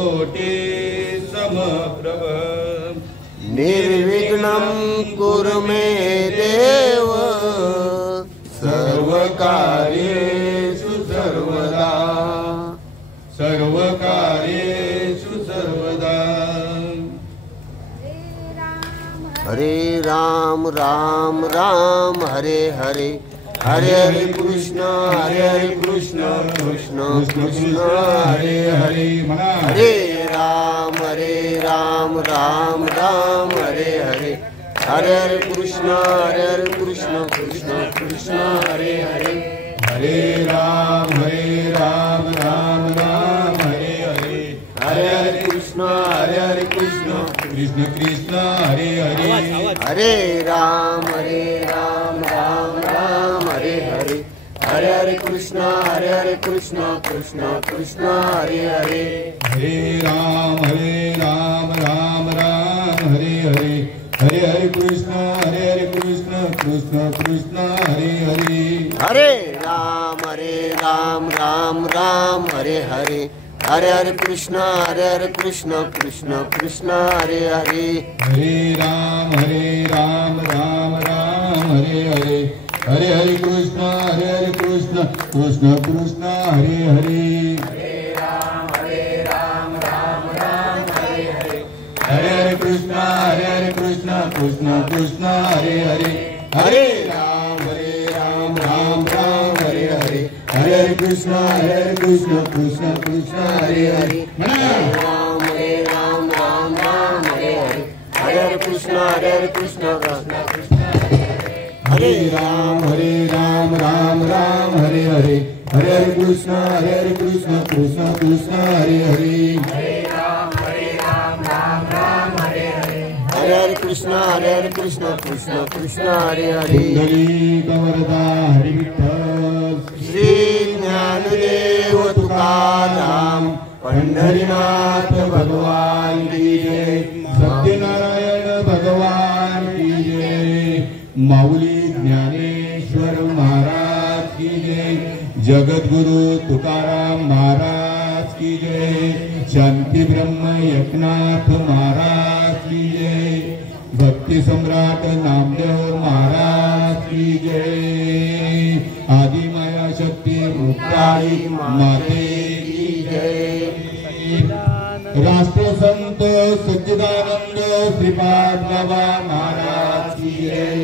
कोटि समप्रभ निर्विघ्नं कुरु मे देव सर्वकार्येषु सर्वदा सर्वकार्येषु सर्वदा। हरे राम राम राम हरे हरे हरे हरे कृष्ण कृष्ण कृष्ण हरे हरे हरे राम राम राम हरे हरे हरे हरे कृष्ण कृष्ण कृष्ण हरे हरे हरे राम राम राम हरे हरे हरे हरे कृष्ण कृष्ण कृष्ण हरे हरे हरे राम राम राम हरे हरे हरे हरे कृष्ण कृष्ण कृष्ण हरे हरे हरे राम राम हरे हरे हरे हरे कृष्ण कृष्ण कृष्ण हरे हरे हरे राम राम हरे हरे हरे हरे कृष्ण कृष्ण कृष्ण हरे हरे हरे राम राम हरे हरे हरे हरे कृष्ण कृष्ण कृष्ण हरे हरे हरे राम राम हरे हरे हरे हरे कृष्ण कृष्ण कृष्ण हरे हरे हरे राम राम हरे हरे हरे हरे कृष्ण कृष्ण कृष्ण हरे हरे राम राम हरे हरे हरे हरे कृष्ण कृष्ण हरे राम राम हरे हरे हरे हरे कृष्ण कृष्ण कृष्ण हरे हरे हरे राम हरे हरे हरे हरे कृष्ण कृष्ण कृष्ण हरे हरे पुंडलीक वरदा हरि विठ्ठल श्री ज्ञानदेव तुकाराम पंढरीनाथ भगवान की जय सत्यनारायण भगवान की जय माऊली ज्ञानेश्वर महाराज की जय जगद्गुरु तुकाराम महाराज की जय शांती ब्रह्म एकनाथ महाराज की जय भक्ति सम्राट नामदेव महाराज की जय आदि माया शक्ती मुक्ताई माते की जय राष्ट्रसंत सच्चिदानंद श्रीपाद बाबा महाराज की जय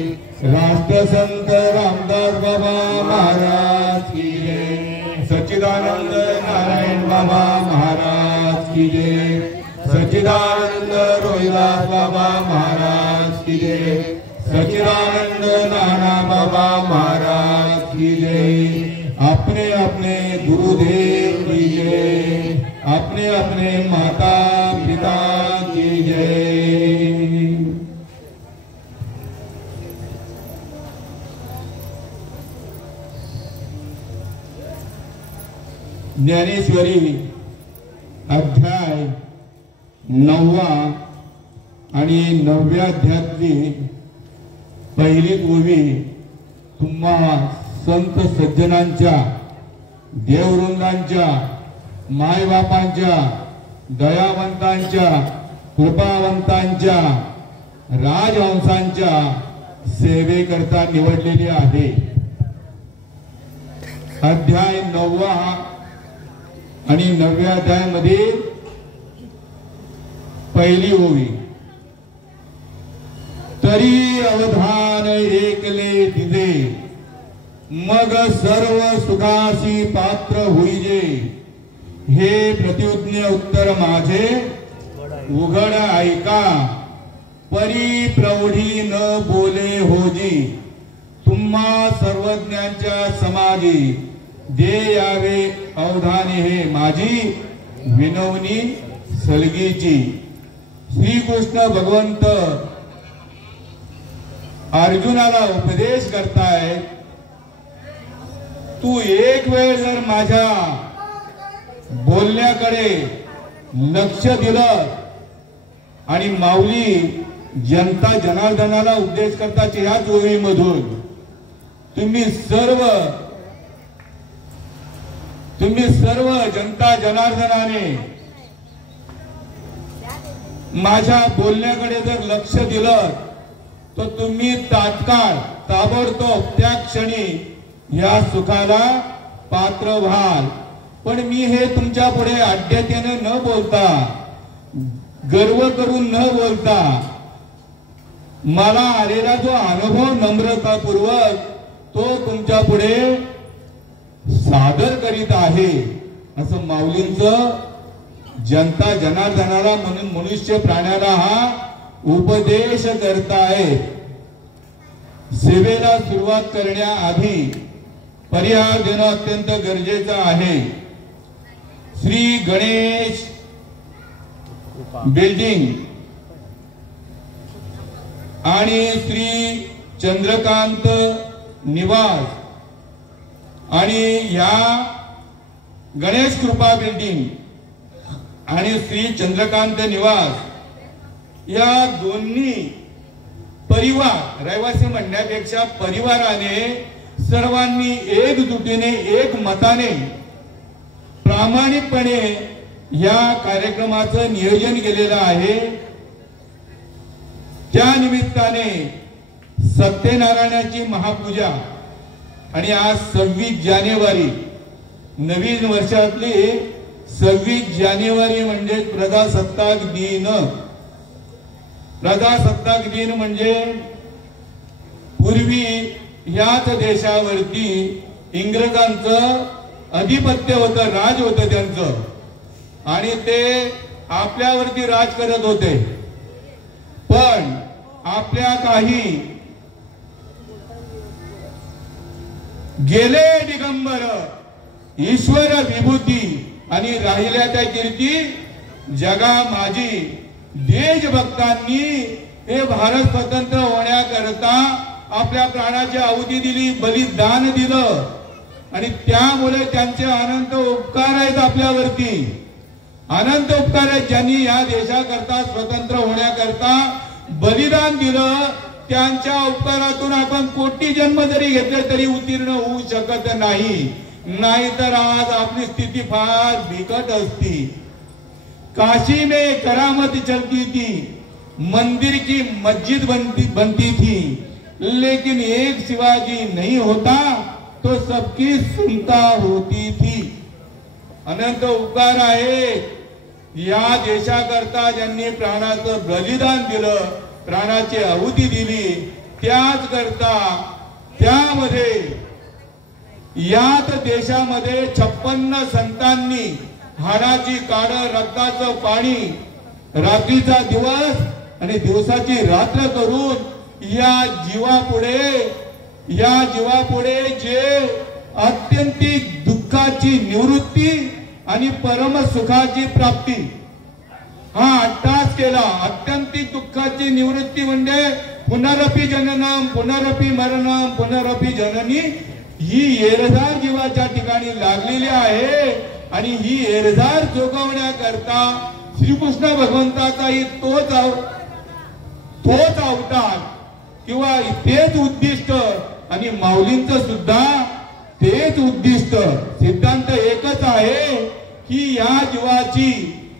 राष्ट्रसंत रामदास बाबा महाराज की जय सच्चिदानंद नारायण बाबा महाराज की जय सच्चिदानंद रोहिदास बाबा महाराज की जय सच्चिदानंद नाना बाबा महाराज की जय अपने अपने गुरुदेव की जय अपने अपने माता पिता की जय। ज्ञानेश्वरी अध्याय 9 आणि 9व्या अध्यायातली पहिली ओवी तुम्हा संत सज्जनांच्या देववृंदांच्या मायबापांच्या दयावंतांच्या कृपावंतांच्या राजहंसांच्या सेवेकरता निवडलेली आहे। अध्याय 9 आणि 9व्या अध्यायामध्ये पहिली ओवी तरी अवधान एकले तिथे मग सर्व सुखासी पात्र होईजे हे प्रतिज्ञ उत्तर माझे उघड ऐका परी प्रौढी न बोले होजी तुम्हा सर्वज्ञांच्या समाजी दे यावे अवधाने हे माझी विनवणी सलगीची। श्रीकृष्ण भगवंत अर्जुनाला उपदेश करताय तू एक वेळ जर माझ्या बोलण्याकडे लक्ष दिलं आणि माऊली जनता जनार्दनाला उपदेश करतात ह्या ओवीमधून तुम्ही सर्व जनता जनार्दनाने माझ्या बोलण्याकडे जर लक्ष दिलं तर तुम्ही तात्काळ ताबडतोब त्या क्षणी या सुखाला पात्र व्हाल. पण मी हे तुमच्या पुढे आड्यतेने न बोलता, गर्व करून न बोलता, मला आलेला जो अनुभव नम्रतापूर्वक तो तुमच्या पुढे सादर करीत आहे. असं माऊलींचं जनता जनार्दनाला म्हणून मनुष्य प्राण्याला हा उपदेश करतायत. सेवेला सुरुवात करण्याआधी परिहार देणं अत्यंत गरजेचं आहे. श्री गणेश बिल्डिंग आणि श्री चंद्रकांत निवास आणि या गणेश कृपा बिल्डिंग आणि श्री चंद्रकांत निवास या दोन्ही परिवार, रहिवासी म्हणण्यापेक्षा परिवाराने सर्वांनी एकजुटीने एकमताने प्रामाणिकपणे या कार्यक्रमाचं नियोजन केलेलं आहे. त्या निमित्ताने सत्यनारायणाची महापूजा आणि आज 26 जानेवारी नवीन वर्षातली 26 जानेवारी म्हणजे प्रजासत्ताक दिन. प्रजासत्ताक दिन म्हणजे पूर्वी याच देशावरती इंग्रजांचं अधिपत्य होतं, राज होतं त्यांचं आणि ते आपल्यावरती राज करत होते. पण आपल्या काही गेले दिगंबर ईश्वर विभूती आणि राहिल्या त्या कीर्ती जगा माझी. देशभक्तांनी हे भारत स्वतंत्र होण्याकरता आपल्या प्राणाची आहुती दिली, बलिदान दिलं आणि त्यामुळे त्यांचे अनंत उपकार आहेत आपल्यावरती, अनंत उपकार आहेत. ज्यांनी या देशाकरता स्वतंत्र होण्याकरता बलिदान दिलं त्यांच्या उपकारातून आपण कोटी जन्म जरी घेतले तरी उत्तीर्ण होऊ शकत नाही. नाहीतर आज आपली स्थिती फार बिकट असती. काशी में करामत चलती थी, मंदिर की मस्जिद बनती थी, लेकिन एक शिवाजी नहीं होता तो सबकी सुनता होती थी. अनंत उपकार आहे या देशाकरता ज्यांनी प्राणाचं बलिदान दिलं, प्राणाची आहुती दिली. त्याच करता त्यामध्ये याच देशामध्ये 56 संतांनी हाडाची काढ, रक्ताचं पाणी, रात्रीचा दिवस आणि दिवसाची रात्र करून या जीवापुढे जे अत्यंतिक दुःखाची निवृत्ती आणि परम सुखाची प्राप्ती हा अट्टास केला. अत्यंतिक दुःखाची निवृत्ती म्हणजे पुनरपि जननम, पुनरपि मरणम, पुनरपि जननी ही येरझार जीवाच्या ठिकाणी लागलेली आहे. आणि ही येरझार जोगवण्याकरता श्रीकृष्ण भगवंताचाही तोच अवतार किंवा तेच उद्दिष्ट आणि माऊलींचं सुद्धा तेच उद्दिष्ट. सिद्धांत एकच आहे की या जीवाची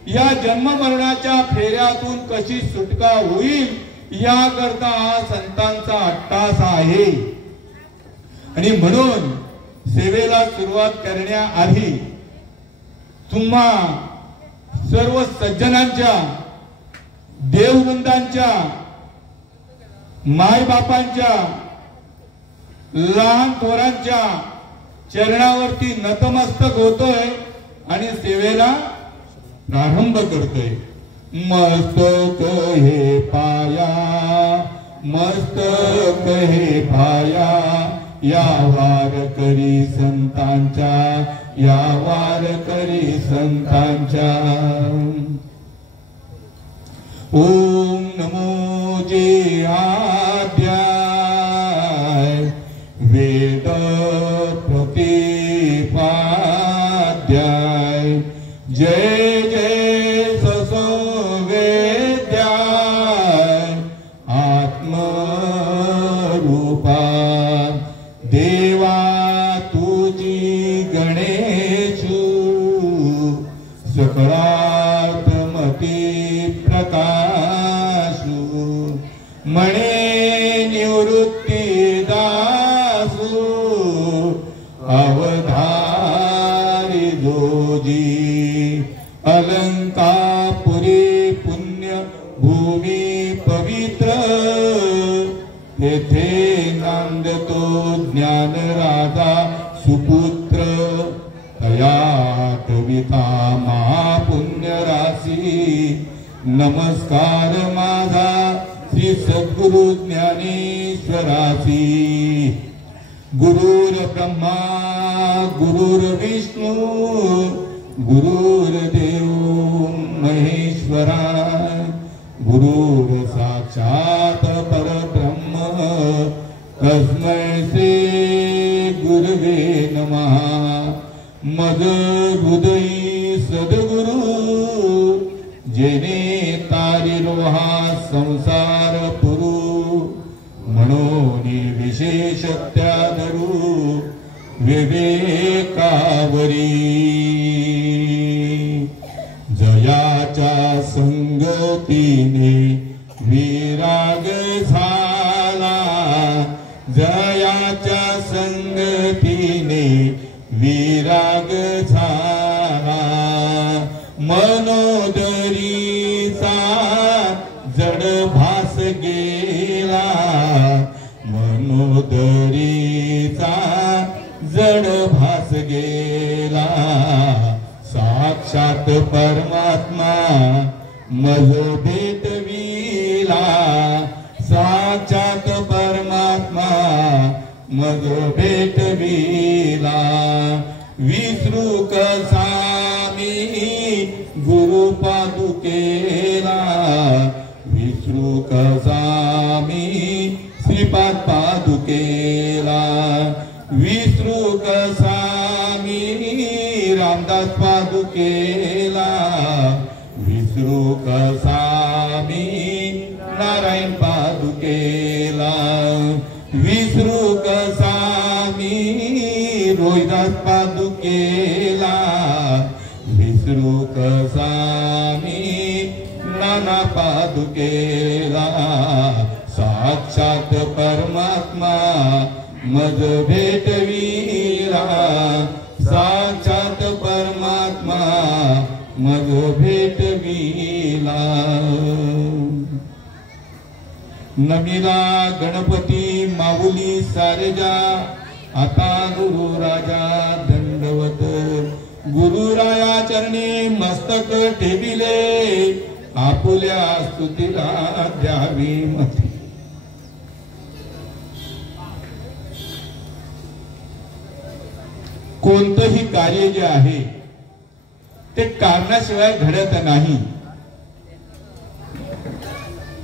या जन्म मरणाच्या फेऱ्यातून कशी सुटका होईल याकरता हा संतांचा अट्टास आहे. आणि म्हणून सेवेला सुरुवात करण्याआधी तुम्हा सर्व सज्जनांच्या, देववृंदांच्या, मायबापांच्या, लहान थोरांच्या चरणावरती नतमस्तक होतोय आणि सेवेला प्रारंभ करतोय. मस्तक हे पाया, मस्तक हे पाया, या वारकरी संतांच्या, या वारकरी संतांच्या. ओम नमो जे आद्याय वेद प्रतिपाद्याय, जय जय ससवेद्याय आत्मरूपा. देवा तुझी गणेशू सकळात्मती प्रकाश. अवधारी जोजी अलंकापुरी पुण्य भूमी पवित्र तेथे नांदतो ज्ञान राधा सुपुत्र तया कविता महापुण्य राशी नमस्कार माझा श्री सद्गुरु ज्ञानेश्वरासी गुरुर ब्रह्मा गुरुर्विष्णू गुरुर्देव महेश्वरा गुरुर साक्षात परब्रह्म तस्मै श्री गुरुवे नमः मद हृदयी सद्गुरु जेने तारिलो हा संसार पुरू म्हणून विशेष त्याधरू विवेकावरी जयाच्या संगतीने विराग झाला जयाच्या संगतीने विराग झाला मनोदरीचा जड भास गेला मनोदरीचा जड भास गेला साक्षात परमात्मा मज भेटविला साक्षात परमात्मा मज भेटविला विसरू कसा मी गुरु पादुकेला विसरू कसा मी श्रीपाद पादुकेला विसरू कसा मी रामदास पादुकेला विसरू कसा मी नारायण पादुकेला विसरू कसा मी रोहिदास पादुकेला विसरू कसा मी नाना पादुकेला साक्षात परमात्मा मज भेटविला साक्षात परमात्मा मज भेटविला नमिला गणपती माऊली सारेजा आता गुरु राजा दंडवत गुरुराया चरणी मस्तक ठेविले आपुल्या स्तुतीला द्यावी मती कोणतंही कार्य जे आहे ते कारणाशिवाय घडत नाही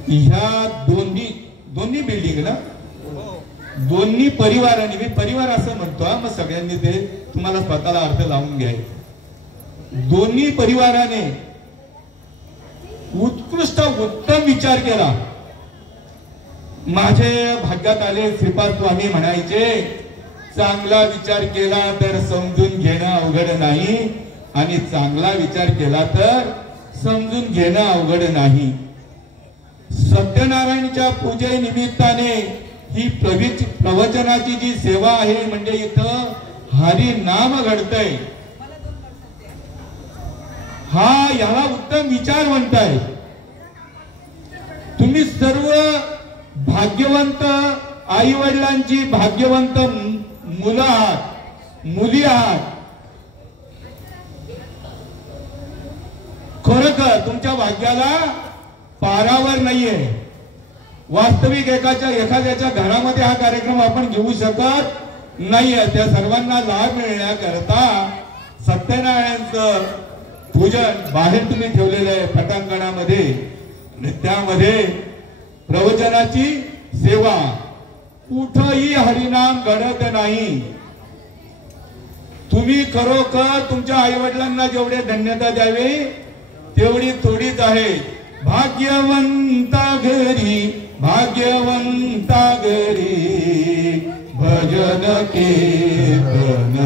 ह्या दोन्ही बिल्डिंग ना दोन्ही परिवाराने मी परिवार असं म्हणतो मग सगळ्यांनी ते तुम्हाला स्वतःला अर्थ लावून घ्याय दोन्ही परिवाराने उत्कृष्ट उत्तम विचार केला माझे भाग्यात आले श्रीपाद स्वामी म्हणायचे चांगला विचार केला तर समजून घेणं अवघड नाही आणि चांगला विचार केला तर समजून घेणं अवघड नाही सत्यनारायणच्या पूजे निमित्ताने ही प्रवचनाची जी सेवा आहे म्हणजे इथं हरी नाम घडतंय हा याला उत्तम विचार म्हणताय तुम्ही सर्व भाग्यवंत आई वडिलांची भाग्यवंत मुलं आहात मुली आहात खरोखर तुमच्या भाग्याला पारावर नाहीये वास्तविक एखाद्याच्या घरामध्ये हा कार्यक्रम आपण घेऊ शकत नाहीये त्या सर्वांना लाभ मिळण्याकरता सत्यनारायणचं पूजन बाहेर तुम्ही ठेवलेलं आहे पटांगणामध्ये त्यामध्ये प्रवचनाची सेवा कुठंही हरिनाम घडत नाही तुम्ही खरोखर तुमच्या आई वडिलांना जेवढे धन्यता द्यावी तेवढी थोडीच आहे भाग्यवंता घरी भजन कीर्तन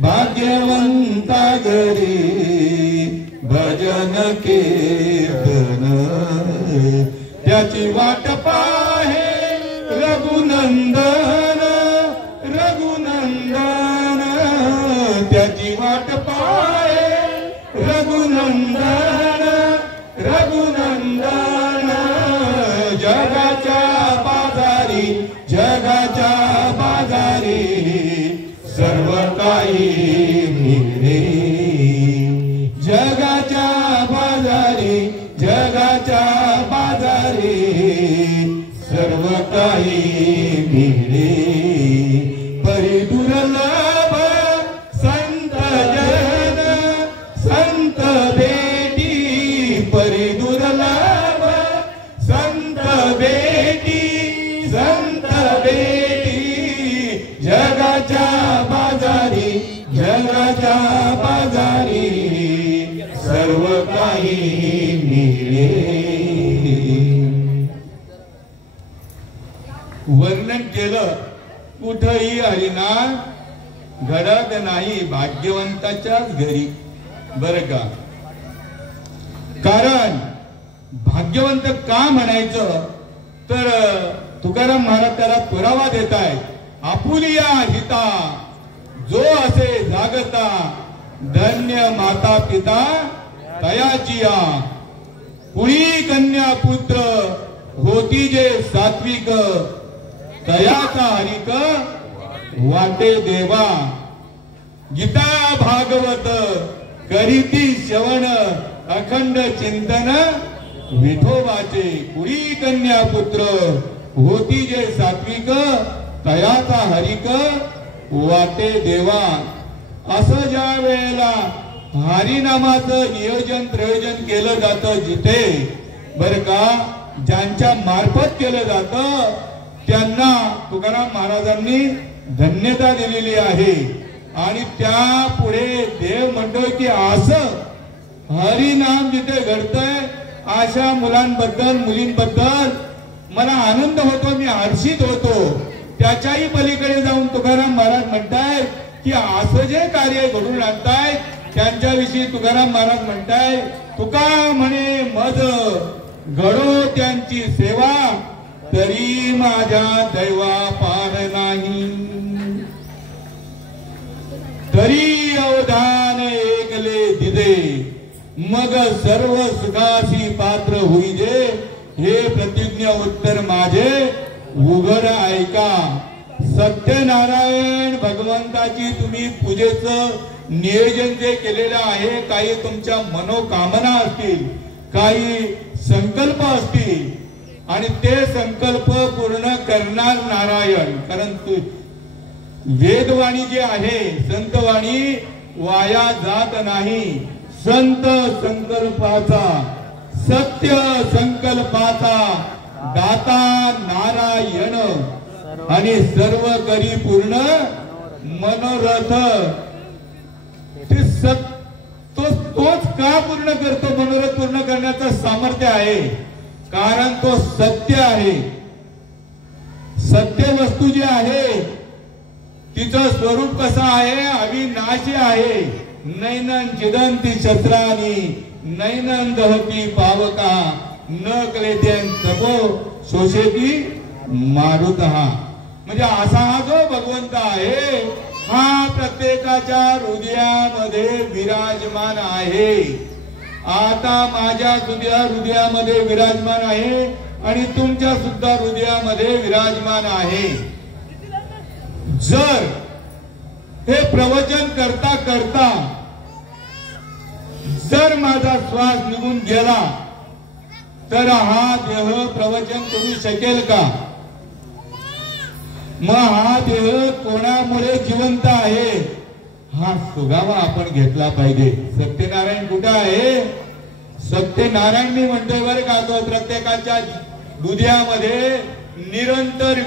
भाग्यवंता घरी भजन कीर्तन त्याची वाट पाहे जगाच्या बाजारी सर्व काही मिळणे, जगाच्या बाजारी, जगाच्या बाजारी सर्व काही मिळणे, परी दुर्लभ संत जन संत भेटी, परी दुर्लभ संत भेटी, संत भेटी जगाच्या बाजारी, जगाच्या बाजारी सर्व काही मिळे. वर्णन केलं कुठंही हरिनाम घडत नाही भाग्यवंताच्याच घरी, बर का. कारण भाग्यवंत का म्हणायचं तर तुकाराम महाराज त्याला पुरावा देत आहेत. आपुलिया हिता जो असे जागता, धन्य माता पिता तयाचिया, कुळी कन्या पुत्र होती जे सात्विक, तयाचा हरिक वाटे देवा. गीता भागवत करीती श्रवण, अखंड चिंतन विठोबाचे. कुळी कन्या पुत्र होती जे सात्विक, तयाचा हरिक वाटे देवा. असं ज्या वेळेला हरिनामाचं नियोजन प्रयोजन केलं जातं जिथे, बर का, ज्यांच्या मार्फत केलं जातं त्यांना तुकाराम महाराजांनी धन्यता दिलेली आहे. आणि त्या पुढे देव म्हणतोय की असं हरिनाम जिथे घडतंय अशा मुलांबद्दल मुलींबद्दल मला आनंद होतो, मी हर्षित होतो. त्याच्याही पलीकडे जाऊन तुकाराम महाराज म्हणताय की असं जे कार्य घडून आणताय त्यांच्याविषयी तुकाराम महाराज म्हणताय, तुका म्हणे मज घडो त्यांची सेवा, तरी माझ्या दैवा पार नाही. तरी अवधान एकले दिदे, मग सर्व सुखासी पात्र होईजे. हे प्रतिज्ञा उत्तर माझे उघड ऐका. सत्यनारायण भगवंताची तुम्ही पूजेचं नियोजन जे केलेलं आहे, काही तुमच्या मनोकामना असतील, काही संकल्प असतील, आणि ते संकल्प पूर्ण करणार नारायण. कारण वेदवाणी जी आहे संतवाणी वाया जात नाही. संत संकल्पाचा, सत्य संकल्पाचा दाता नारायण, आणि सर्व करी पूर्ण मनोरथ. ते तोच का पूर्ण करतो? मनोरथ पूर्ण करण्याचं सामर्थ्य आहे, कारण तो सत्य आहे. सत्य वस्तू जी आहे तिचं स्वरूप कसं आहे? अविनाशी आहे. नैनन चिदंती शस्त्रानी, नैनन दहती पावका, न क्लेद्यं तपो शोषेती मारुतः. म्हणजे असा हा जो भगवंत आहे हा प्रत्येकाच्या हृदयामध्ये विराजमान आहे. आता माझ्या सुद्धा हृदयामध्ये विराजमान आहे आणि तुमच्या सुद्धा हृदयामध्ये विराजमान आहे. जर हे प्रवचन करता करता जर माझा श्वास निघून गेला तर हा देह प्रवचन करू शकेल का? मग हा देह कोणामुळे जिवंत आहे? हा सुगावा आपण घेतला पाहिजे. सत्यनारायण कुठे आहे? सत्यनारायण मी म्हणतोय बरं का, तो प्रत्येकाच्या हृदयामध्ये निरंतर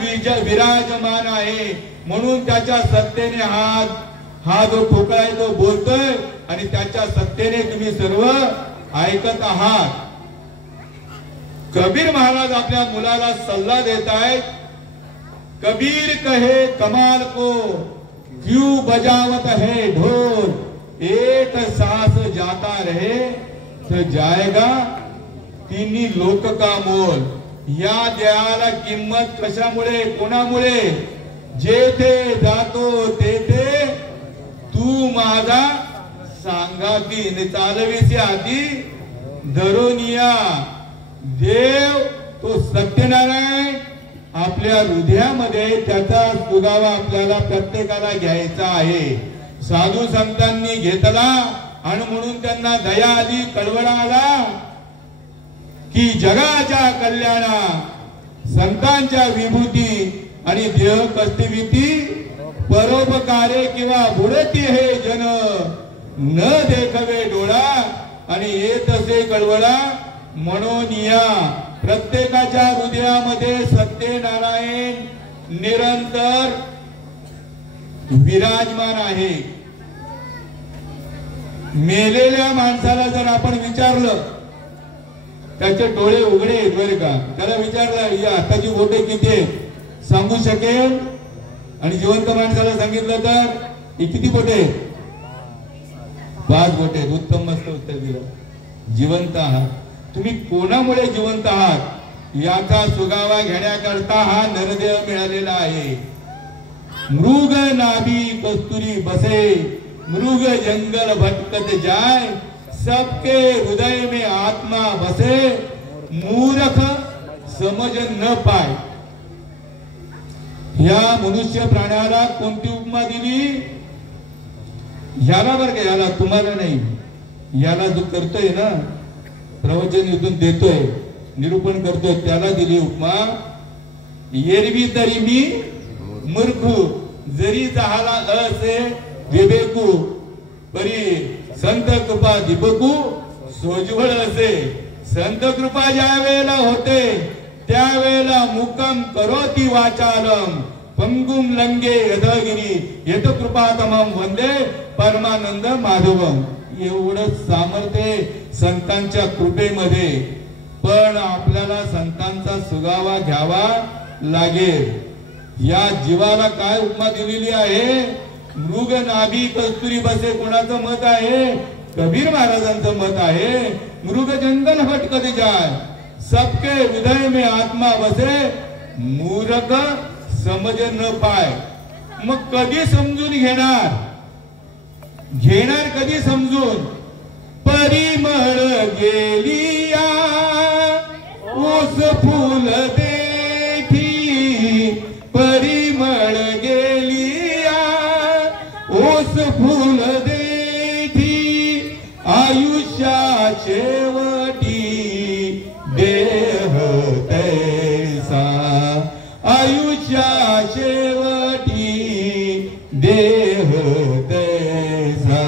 विराजमान आहे. म्हणून त्याच्या सत्तेने हा जो ठोकळा आहे तो बोलतोय आणि त्याच्या सत्तेने तुम्ही सर्व ऐकत आहात. कबीर महाराज आपल्या मुलाला सल्ला देत आहेत. कबीर कहे कमाल को क्यों बजावत है ढोल, एक सांस जाता रहे तो जाएगा तिन्ही लोक का मोल. या देहाला किंमत कशामुळे, कोणामुळे? जेथे जातो तेथे तू माझा सांगा की चालवीचे आधी धरून या. देव तो सत्यनारायण आपल्या हृदयामध्ये त्याचा सुगावा आपल्याला प्रत्येकाला घ्यायचा आहे. साधू संतांनी घेतला आणि म्हणून त्यांना दया आली, कळवळा आला की जगाच्या कल्याणा संतांच्या विभूती आणि देह कष्टविती परोपकारे किंवा बुडती हे जन न देखवे डोळा आणि येत असे कळवळा म्हणून या प्रत्येकाच्या हृदयामध्ये सत्यनारायण निरंतर विराजमान आहे. मेलेल्या माणसाला जर आपण विचारलं, त्याचे डोळे उघडे आहेत बरं का, त्याला विचारलं या हाताची बोटे किती आहेत सांगू शकेल, आणि जिवंत माणसाला सांगितलं तर हे किती बोटे आहेत, 5 बोटे आहेत. उत्तम मस्त उत्तर दिलं. जिवंत आहात तुम्ही. कोणामुळे जिवंत आहात याचा सुगावा घेण्याकरता हा नरदेह मिळालेला आहे. मृग नाभी कस्तुरी बसे, मृग जंगल भटकत जाय, सबके हृदय में आत्मा बसे, मूर्ख समज न पाय. या मनुष्य प्राण्याला कोणती उपमा दिली? याला बरं का, याला तुम्हाला नाही, याला जो करतोय ना प्रवचन इथून देतोय निरूपण करतोय त्याला दिली उपमा. एरवी तरी मी मूर्खू जरी जहाला असे विवेकू परी संत कृपा दीपकू सोज्वळ असे. संत कृपा ज्या वेळेला होते त्यावेळेला मुकम करोती वाचालम पंगुम लंगे यदगिरी यत कृपा तमम वंदे परमानंद माधवम. एवढं सामर्थ्य संतांच्या कृपेमध्ये. पण आपल्याला संतांचा सुगावा घ्यावा लागेल. या जीवाला काय उपमा दिलेली आहे? मृग नाभी कस्तुरी बसे. कोणाचं मत आहे? कबीर महाराजांचं मत आहे. मृग जंगल भटकत जाय, सबके हृदय में आत्मा बसे, मूर्ख समज न पाय. मग कधी समजून घेणार? घेणार कधी समजून? परिमळ गेलिया ऊस फुल देठी, परिमळ गेलिया ऊस फुल देठी, आयुष्या शेवटी देह तैसा, आयुष्या शेवटी देह तैसा.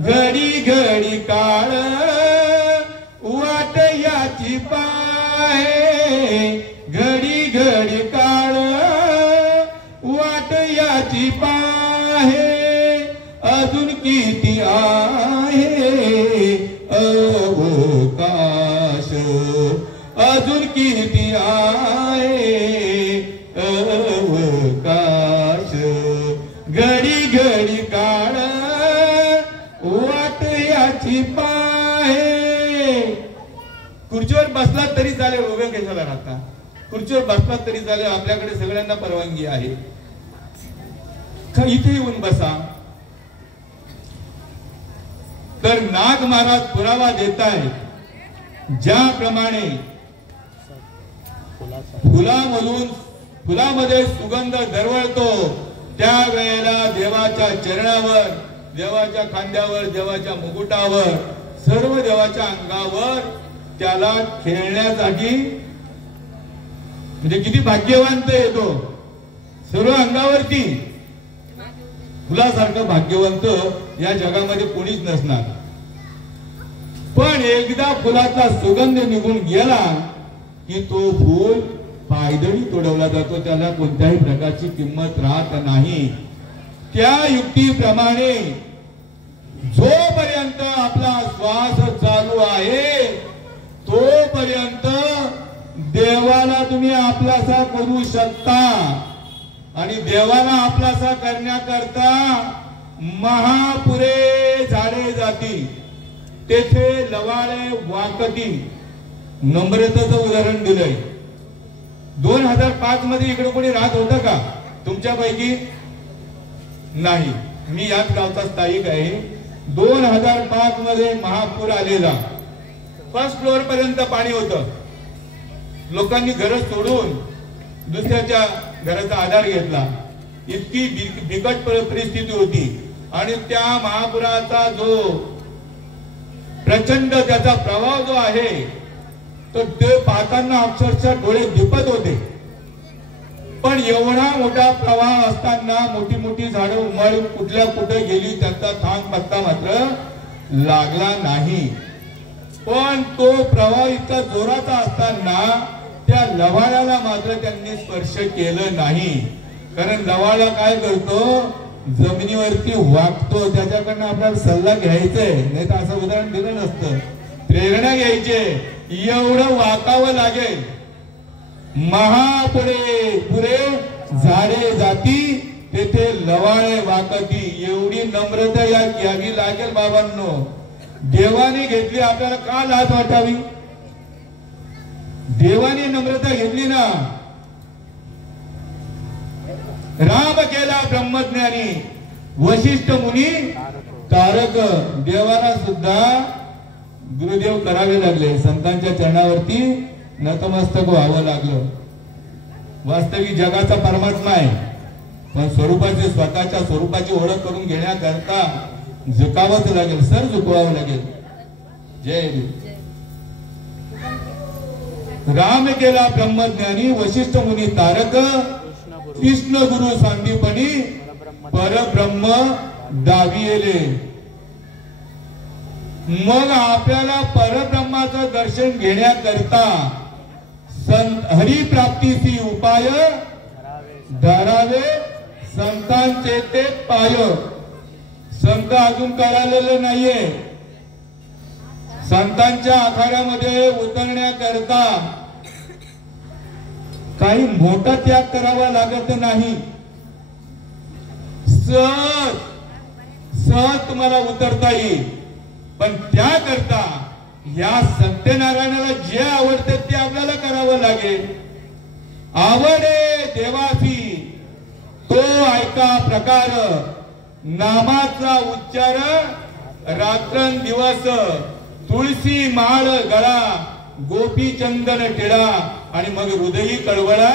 घडी घडी काळ वाट याची पाहे, घडी घडी काळ वाट याची पाहे, अजून किती आहे अवकाश, अजून किती आहे अवकाश. घडी घडी काळ वाट याची पाहे. खुर्चीवर बसला तरी चालेल, उभे कशाला राहता? खुर्चीवर बसला तरी चालेल, आपल्याकडे सगळ्यांना परवानगी आहे. इथे येऊन बसा. तर नाग महाराज पुरावा देत आहेत, ज्याप्रमाणे फुलामध्ये सुगंध दरवळतो त्यावेळेला देवाच्या चरणावर, देवाच्या खांद्यावर, देवाच्या मुकुटावर, सर्व देवाच्या अंगावर त्याला खेळण्यासाठी, म्हणजे किती भाग्यवंत येतो. सर्व अंगावरती फुलासारखं भाग्यवंत या जगामध्ये कोणीच नसणार. पण एकदा फुलाचा सुगंध निघून गेला की तो फूल पायदळी तोडवला जातो, त्याला कोणत्याही प्रकारची किंमत राहत नाही. त्या युक्तीप्रमाणे जोपर्यंत आपला श्वास चालू आहे तोपर्यंत देवाला तुम्ही आपलासा करू शकता. आणि देवाला आपलासा करण्याकरता महापुरे झाडे जाती, तेथे लवाळे वाकती. नम्रतेचं उदाहरण दिलंय. 2005 मध्ये इकडे कोणी राहत होतं का तुमच्यापैकी? नाही. मी याच गावचा स्थायिक आहे. 2005 मध्ये महापूर आलेला. फर्स्ट फ्लोअर पर्यंत पाणी होतं. लोकांनी घर सोडून दुसऱ्याच्या घराचा आधार घेतला. इतकी बिकट परिस्थिती होती आणि त्या महापुराचा जो प्रचंड त्याचा प्रभाव जो आहे तो ते पाहताना अक्षरशः डोळे दिपत होते. पण एवढा मोठा प्रवाह असताना मोठी मोठी झाडं उमळून कुठल्या कुठे गेली त्यांचा थांग पत्ता मात्र लागला नाही. पण तो प्रवाह इतका जोराचा असताना त्या लवाळ्याला मात्र त्यांनी स्पर्श केलं नाही. कारण लवाळा काय करतो, जमिनीवरती वागतो. त्याच्याकडनं आपल्याला सल्ला घ्यायचाय, नाही तर असं उदाहरण दिलं नसतं. प्रेरणा घ्यायचे, एवढं वाकावं लागेल. महापुरे पुरे झाडे जाती तेथे लवाळे वाकती, एवढी नम्रता या घ्यावी लागेल. बाबांनो, देवाने घेतली, आपल्याला का लाज वाटावी? देवाने नम्रता घेतली ना. राम केला ब्रह्मज्ञानी, वशिष्ठ मुनी तारक. देवाला सुद्धा गुरुदेव करावे लागले, संतांच्या चरणावरती नतमस्तक व्हावं लागलं. वास्तविक जगाचा परमात्मा आहे, पण स्वरूपाचे स्वतःच्या स्वरूपाची ओळख करून घेण्याकरता झुकावंच लागेल, सर झुकवावं लागेल. जय राम केला ब्रह्मज्ञानी, वशिष्ठ मुनी तारक. कृष्ण गुरु सांदीपणी परब्रह्म दाविले. मग आपल्याला परब्रह्माचं दर्शन घेण्याकरता हरिप्राप्तीची उपाय धरावे संतांचे ते पाय. संत अजून कळालेलं नाहीये. संतांच्या आखाड्यामध्ये उतरण्याकरता काही मोठा त्याग करावा लागत नाही. सहज तुम्हाला उतरता येईल. पण त्याकरता या सत्यनारायणाला जे आवडते ते आपल्याला करावं लागेल. आवडे देवासी तो ऐका प्रकार, नामाचा उच्चार रात्रंदिवस. तुळशी माळ गळा, गोपी चंदन टिळा आणि मग हृदयी कळवळा.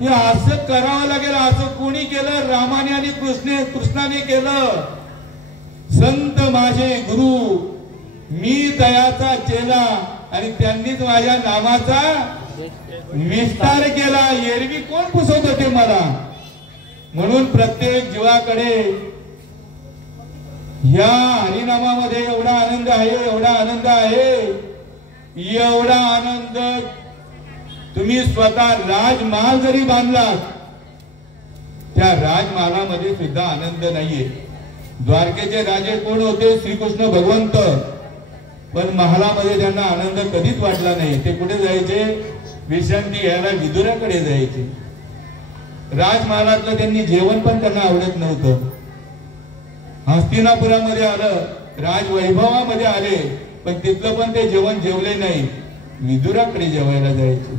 हे असं करावं लागेल. असं कोणी केलं? रामाने आणि कृष्णाने केलं. संत माझे गुरु, मी दयाचा चेला, आणि त्यांनीच माझ्या नामाचा विस्तार केला. एरवी कोण पुसवत होते मला? म्हणून प्रत्येक जीवाकडे या हरिनामामध्ये एवढा आनंद आहे, एवढा आनंद आहे, एवढा आनंद. तुम्ही स्वतः राजमहाल जरी बांधलात, त्या राजमहालामध्ये सुद्धा आनंद नाहीये. द्वारकेचे राजे कोण होते? श्रीकृष्ण भगवंत. पण महालामध्ये त्यांना आनंद कधीच वाटला नाही. ते कुठे जायचे? विश्रांती घ्यायला विदुराकडे जायचे. राजमहालातलं त्यांनी जेवण पण त्यांना आवडत नव्हतं. हस्तिनापुरामध्ये आलं, राजवैभवामध्ये आले, पण तिथलं पण ते जेवण जेवले नाही, विदुराकडे जेवायला जायचे.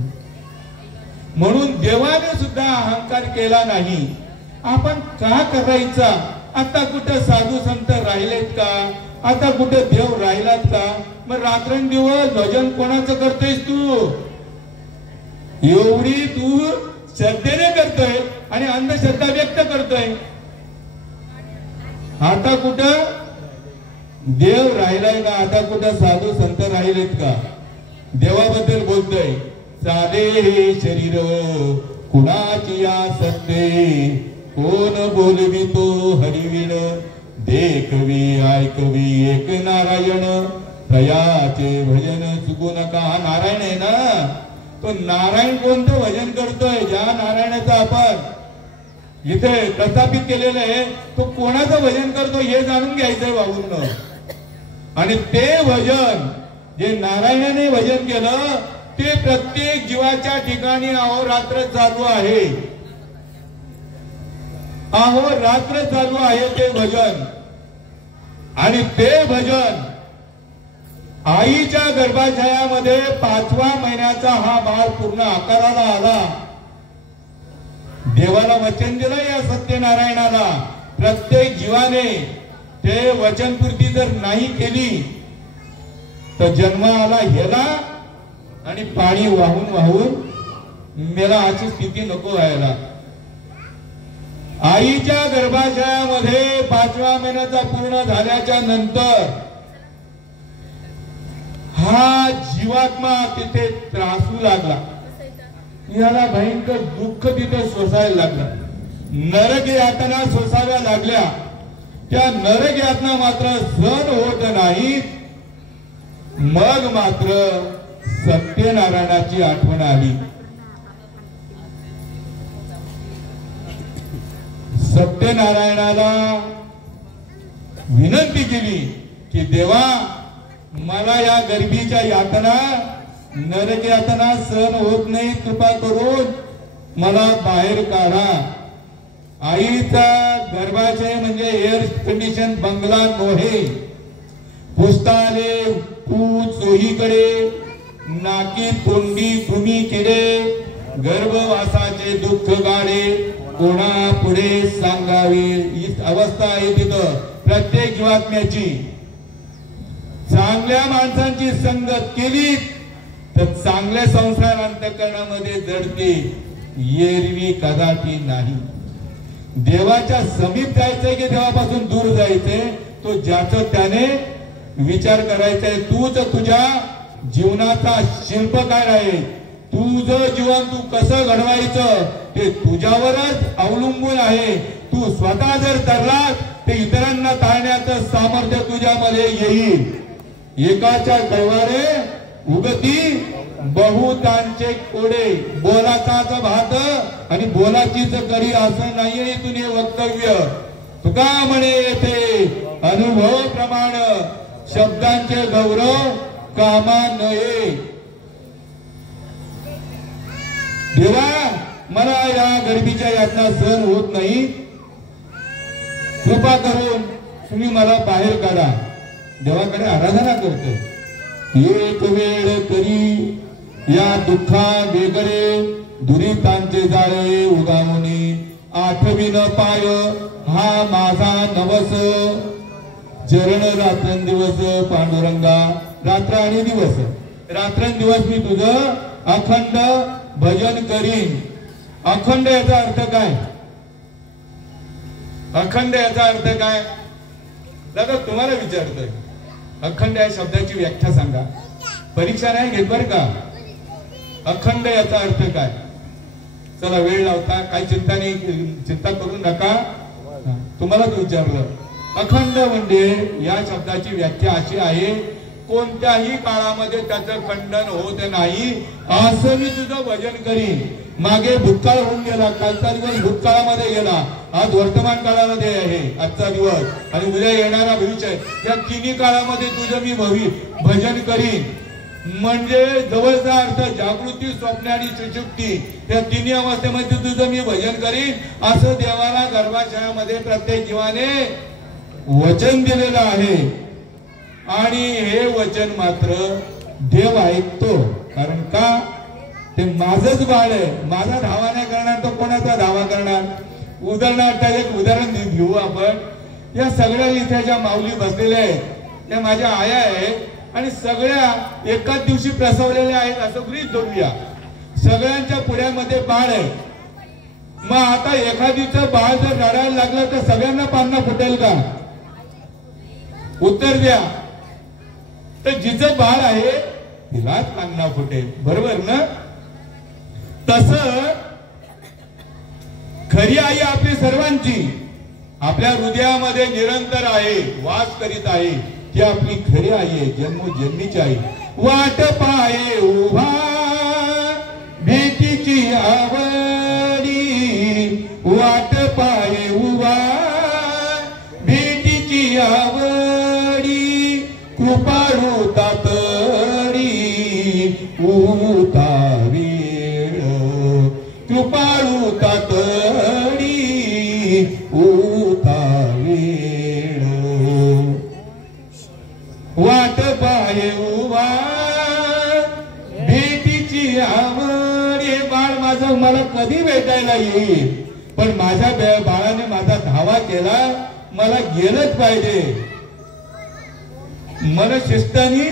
म्हणून देवाने सुद्धा अहंकार केला नाही. आपण का करायचा? आता कुठं साधू संत राहिलेत का? आता कुठं देव राहिलात का? मग रात्रंदिवस भजन कोणाचं करतोयस तू? एवढी तू श्रद्धेने करतोय आणि अंधश्रद्धा व्यक्त करतोय. आता कुठं देव राहिलाय का? आता कुठं साधू संत राहिलेत का? देवाबद्दल बोलतोय. चाले हे शरीर कुणाची आसक्ते, कोण बोलवितो हरिविण, देखवी ऐकवी एक नारायण, तयाचे भजन चुकू नका. हा नारायण आहे ना? तो नारायण कोणतं भजन करतोय? ज्या नारायणाचा आपण इथे प्रस्थापित केलेलं आहे, तो कोणाचं भजन करतो हे जाणून घ्यायचंय बाबूंनो. आणि ते भजन जे नारायणाने भजन केलं ते प्रत्येक जीवाच्या ठिकाणी अहोरात्र चालू आहे. अहोरात्र चालू आहे ते भजन. आणि ते भजन आईच्या गर्भाशयामध्ये 5व्या महिन्याचा हा बाळ पूर्ण आकाराला आला. देवाला वचन दिलं या सत्यनारायणाला, प्रत्येक जीवाने ते वचनपूर्ती जर नाही केली तर जन्म आला ह्याला आणि पाणी वाहून वाहून मला अशी स्थिती नको व्हायला. आईच्या गर्भाशयामध्ये 5व्या महिन्याचा पूर्ण झाल्याच्या नंतर हा जीवात्मा तिथे त्रासू लागला. याला भयंकर दुःख तिथे सोसायला लागलं. नरक यातना सोसाव्या लागल्या. त्या नरक यातना मात्र सहन होत नाही. मग मात्र सत्यनारायणाची आठवण आली. सत्यनारायणाला विनंती केली की देवा, मला या गर्भीच्या यातना, नरक यातना सहन होत नाही, कृपा करून मला बाहेर काढा. आईचा गर्भाशय म्हणजे एअर कंडिशन बंगला नोहे. पुस्ताले तू चोहीकडे, नाकी तोंडी तुम्ही किडे, गर्भवासाचे दुःख गाडे, कोणा पुढे सांगावे. ही अवस्था आहे तिथं प्रत्येक जीवात्म्याची. चांगल्या माणसांची संगत केली तर चांगल्या संसार अंतःकरणामध्ये जडते, एरवी कदापि नाही. देवाच्या समीप जायचंय की देवापासून दूर जायचंय, तो ज्याचं त्याने विचार करायचा आहे. तूच तुझ्या जीवनाचा शिल्पकार आहे. तुझं जीवन तू कसं घडवायचं ते तुझ्यावरच अवलंबून आहे. तू स्वतः जर तरलास ते इतरांना टाळण्याचं सामर्थ्य तुझ्यामध्ये येईल. एकाच्या कैवारे उगती बहुतांचे कोडे, बोलाचाच भात आणि बोलाचीच करी असं नाहीये तुझे वक्तव्य. तुका म्हणे येथे अनुभव प्रमाण, शब्दांचे गौरव कामा नये. देवा, मला या गर्भीच्या यातना सहन होत नाही, कृपा करून तुम्ही मला बाहेर काढा. देवाकडे आराधना करतो. एक वेळ तरी या दुःखा वेगळे, दुरितांचे जाळे उगामुनी, आठवीन पाय हा माझा नवस, चरण रात्रंदिवस पांडुरंगा. रात्र आणि दिवस, रात्रंदिवस मी तुझं अखंड भजन करीन. अखंड याचा अर्थ काय? अखंड याचा अर्थ काय? दादा तुम्हाला विचारतोय, अखंड या शब्दाची व्याख्या सांगा. परीक्षा नाही घेत बर का. अखंड याचा अर्थ काय? चला वेळ लावता, काही चिंता नाही, चिंता करू नका. तुम्हालाच विचारलं. अखंड म्हणजे या शब्दाची व्याख्या अशी आहे, कोणत्याही काळामध्ये त्याचं खंडन होत नाही, असं मी तुझं भजन करीन. मागे भूतकाळ होऊन गेला, कालचा दिवस भूतकाळामध्ये गेला, आज वर्तमान काळामध्ये आहे आजचा दिवस, आणि उद्या येणारा भविष्य. या तिन्ही काळामध्ये तुझं मी भजन करीन. म्हणजे जवळचा अर्थ जागृती, स्वप्न आणि सुषुप्ती, त्या तिन्ही अवस्थेमध्ये तुझं मी भजन करीन, असं देवाला गर्भाशयामध्ये प्रत्येक जीवाने वचन दिलेलं आहे. आणि हे वचन मात्र देव ऐकतो. कारण का? ते माझंच बाळ आहे. माझा धावा नाही करणार तर कोणाचा धावा करणार? उदाहरणार्थ एक उदाहरण घेऊ आपण. या सगळ्या इथे ज्या माऊली बसलेल्या आहेत त्या माझ्या आया आहेत, आणि सगळ्या एकाच दिवशी प्रसवलेल्या आहेत असं गृहीत धरूया. सगळ्यांच्या पुढ्यामध्ये बाळ आहे. मग आता एखादीचं बाळ जर रडायला लागलं तर सगळ्यांना पान्हा फुटेल का? उत्तर द्या. तर जिचं बाळ आहे तिलाच पान्हा फुटेल, बरोबर ना? तसं खरी आई आपली सर्वांची आपल्या हृदयामध्ये निरंतर आहे, वास करीत आहे. ती आपली खरी आई आहे, जन्मोजन्मीची आई. वाट पाये उभा भेटीची आवडी, वाट पाये उभा भेटीची आवडी, कृपाळू तातडी उता वेळ, कृपाळू तातडी उता वेळ. वाट पाये उभा भेटीची आवड. हे बाळ माझं मला कधी भेटायला येईल, पण माझ्या बाळाने माझा धावा केला, मला गेलंच पाहिजे. मन शिस्तानी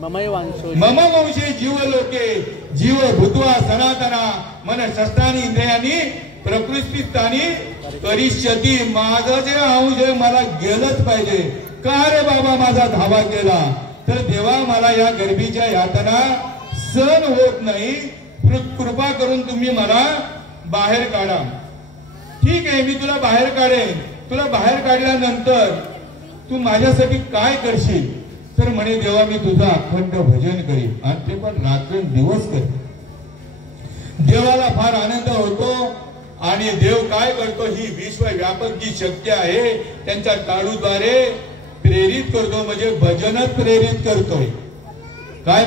मम वंशे जीव लोके जीव भूत्वा सनातना मन शस्त्रानी इंद्रियानी प्रकृतीस्थानी करिष्यती. माझं जे अंश आहे मला गेलंच पाहिजे. का रे बाबा माझा धावा केला तर देवा मला या गर्भीच्या यातना सहन होत नाही. कृपा करून तुम्ही मला बाहेर काढा. ठीक आहे मी तुला बाहेर काढेन. तुला बाहेर काढल्यानंतर तू माझ्यासाठी काय करशील तर म्हणे देवा मी तुझं अखंड भजन करीन आणि ते पण रात्रंदिवस कर. देवाला फार आनंद होतो आणि देव काय करतो ही विश्वव्यापक जी शक्ती आहे त्यांच्या टाळूद्वारे प्रेरित करतो. म्हणजे भजनच प्रेरित करतोय. काय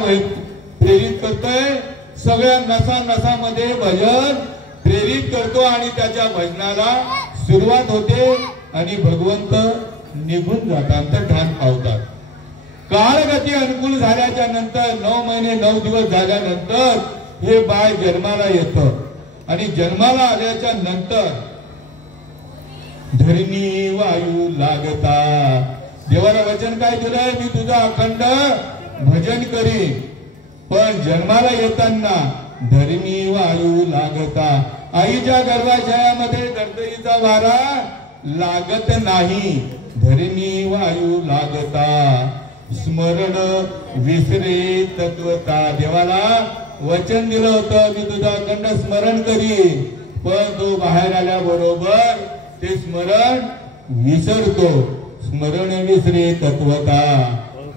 प्रेरित करतोय सगळ्या नसा नसामध्ये भजन प्रेरित करतो आणि त्याच्या भजनाला सुरुवात होते आणि भगवंत निघून जातात तर ठाण पावतात. काळगती अनुकूल झाल्याच्या नंतर 9 महिने 9 दिवस झाल्यानंतर हे बाळ जन्माला येतं आणि जन्माला आल्याच्या नंतर धरणी वायू लागता. देवाला वचन काय दिलंय मी तुझं अखंड भजन करीन. पण जन्माला येताना धरणी वायू लागता. आईच्या गर्भाशयामध्ये गणपतीचा वारा लागत नाही. धरणी वायू लागता स्मरण विसरे तत्वता. देवाला वचन दिलं होतं मी तुझं अखंड स्मरण करीन. पण तो बाहेर आल्याबरोबर ते स्मरण विसरतो. स्मरण विसरे तत्वता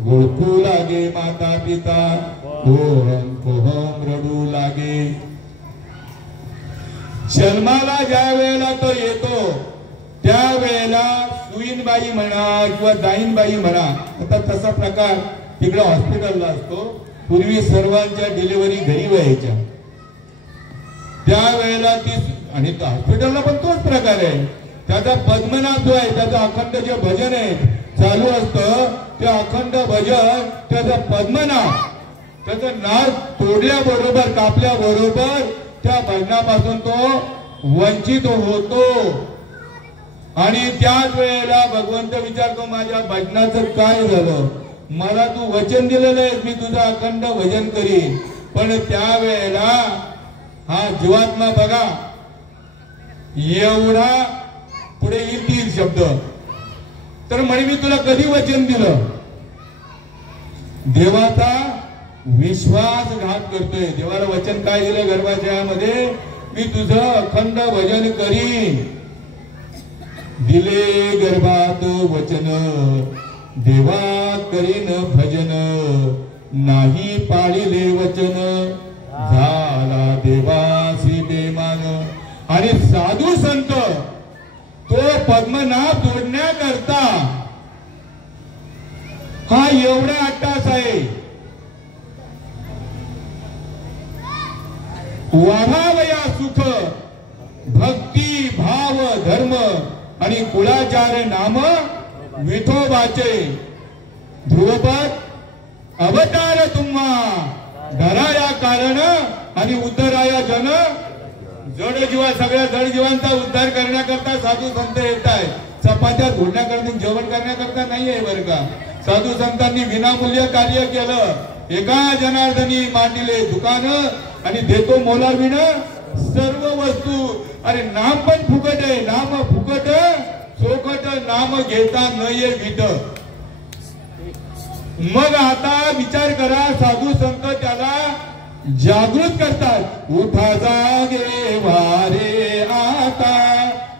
गोळखू लागे माता पिता कोहम कोहम रडू लागे. जन्माला ज्या वेळेला तो येतो त्यावेळेला सुईनबाई म्हणा किंवा जाईनबाई म्हणा. आता तसा प्रकार तिकडे हॉस्पिटलला असतो. पूर्वी सर्वांच्या डिलिव्हरी घरी व्हायच्या. त्यावेळेला ती आणि हॉस्पिटलला पण तोच प्रकार आहे. त्याचा पद्मनाभ जो आहे त्याचं अखंड जे भजन आहे चालू असतं ते अखंड भजन त्याचं पद्मनाभ त्याचं नाक तोडल्याबरोबर कापल्याबरोबर त्या भजनापासून तो वंचित होतो. आणि त्याच वेळेला भगवंत विचारतो माझ्या भजनाचं काय झालं. मला तू वचन दिलेलं आहे मी तुझं अखंड भजन करीन. पण त्यावेळेला हा जीवात्मा बघा एवढा पुढे येतील शब्द तर म्हणे मी तुला कधी वचन दिलं. देवाचा विश्वासघात करतोय. देवाला वचन काय दिलं गर्भाशयामध्ये मी तुझं अखंड भजन करीन. दिले गर्भात वचन देवा करीन भजन. नाही पाळिले वचन झाला देवासी बेमान. आणि साधू संत तो पद्मनाभ जोडण्याकरता हा एवढा अट्टास आहे. वाभावया सुख भक्ती भाव धर्म आणि कुळाचार नाम विठोबाचे. ध्रुवपद अवतार तुम्हा धराया कारण आणि उद्धराया जन. जड जीवा सगळ्या जड जीवांचा उद्धार करण्याकरता साधू संत येत आहेत. चपात्या धुडण्याकरता जेवण करण्याकरता नाहीये बरं का. साधू संतांनी विनामूल्य कार्य केलं. एका जनार्दनी मांडले दुकान आणि देतो मोलाविण सर्व वस्तू. अरे नाम पण फुकट आहे. नाम फुकट सोकट नाम घेता न ये विट. मग आता विचार करा साधू संत त्याला जागृत करतात. उठा जागे वारे आता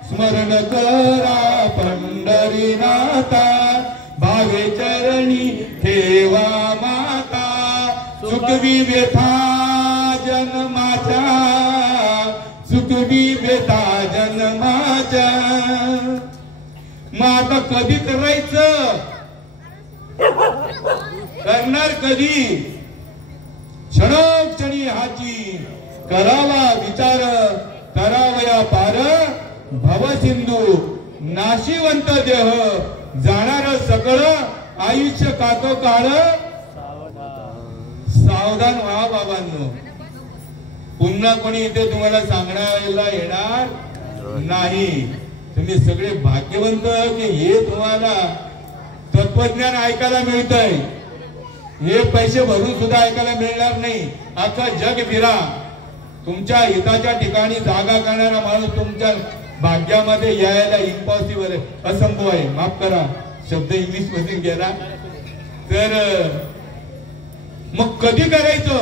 स्मरण करा पंढरीनाथा. भावे चरणी ठेवा माता सुखवी व्यथा जन्माच्या. सुखवी व्यथा जन्माच्या. मग आता कधी करायचं करणार कधी. क्षणोक्षणी हाची करावा विचार करावया पार. भवसिंधू नाशिवंत देह जाणार सगळं आयुष्य कातो काळ. सावधान व्हा बाबांनो. पुन्हा कोणी इथे तुम्हाला सांगण्याला येणार नाही. तुम्ही सगळे भाग्यवंत की हे तुम्हाला तत्वज्ञान ऐकायला मिळतंय. हे पैसे भरून सुद्धा ऐकायला मिळणार नाही. अख्खं जग फिरा, तुमच्या हिताच्या ठिकाणी जागा करणारा माणूस तुमच्या भाग्यामध्ये यायला इम्पॉसिबल आहे, असंभव आहे. माफ करा शब्द इंग्लिश मध्ये गेला तर. मग कधी करायचं?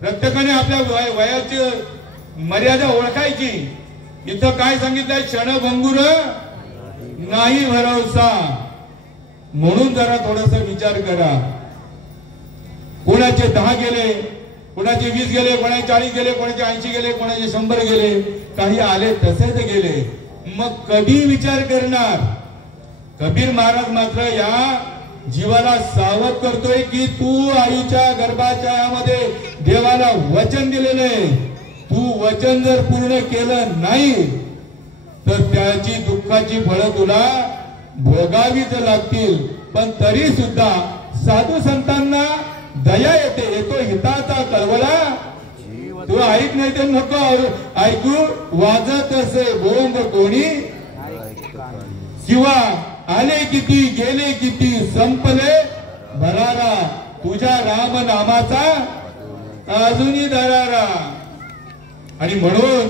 प्रत्येकाने आपल्या वयाची मर्यादा ओळखायची. इथं काय सांगितलंय? क्षणभंगुर नाही भरवसा. म्हणून जरा थोडासा विचार करा. कोणाचे 10 गेले, कोणाचे 20 गेले, कोणाचे 40 गेले, कोणाचे 80 गेले, कोणाचे 100 गेले, काही आले तसेच गेले. मग कधी विचार करणार? कबीर महाराज मात्र या जीवाला सावध करतोय की तू आईच्या गर्भाच्या मध्ये देवाला वचन दिलेलं आहे. तू वचन जर पूर्ण केलं नाही तर त्याची दुःखाची फळं तुला भोगावीच लागतील. पण तरी सुद्धा साधू संतांना दया येतो हिताचा कळवला. तू ऐक नाही तर नको ऐकू. वाजत असे भोंग कोणी, किंवा आले किती गेले किती संपले भरारा. तुझ्या राम नामाचा अजूनही दरारा. आणि म्हणून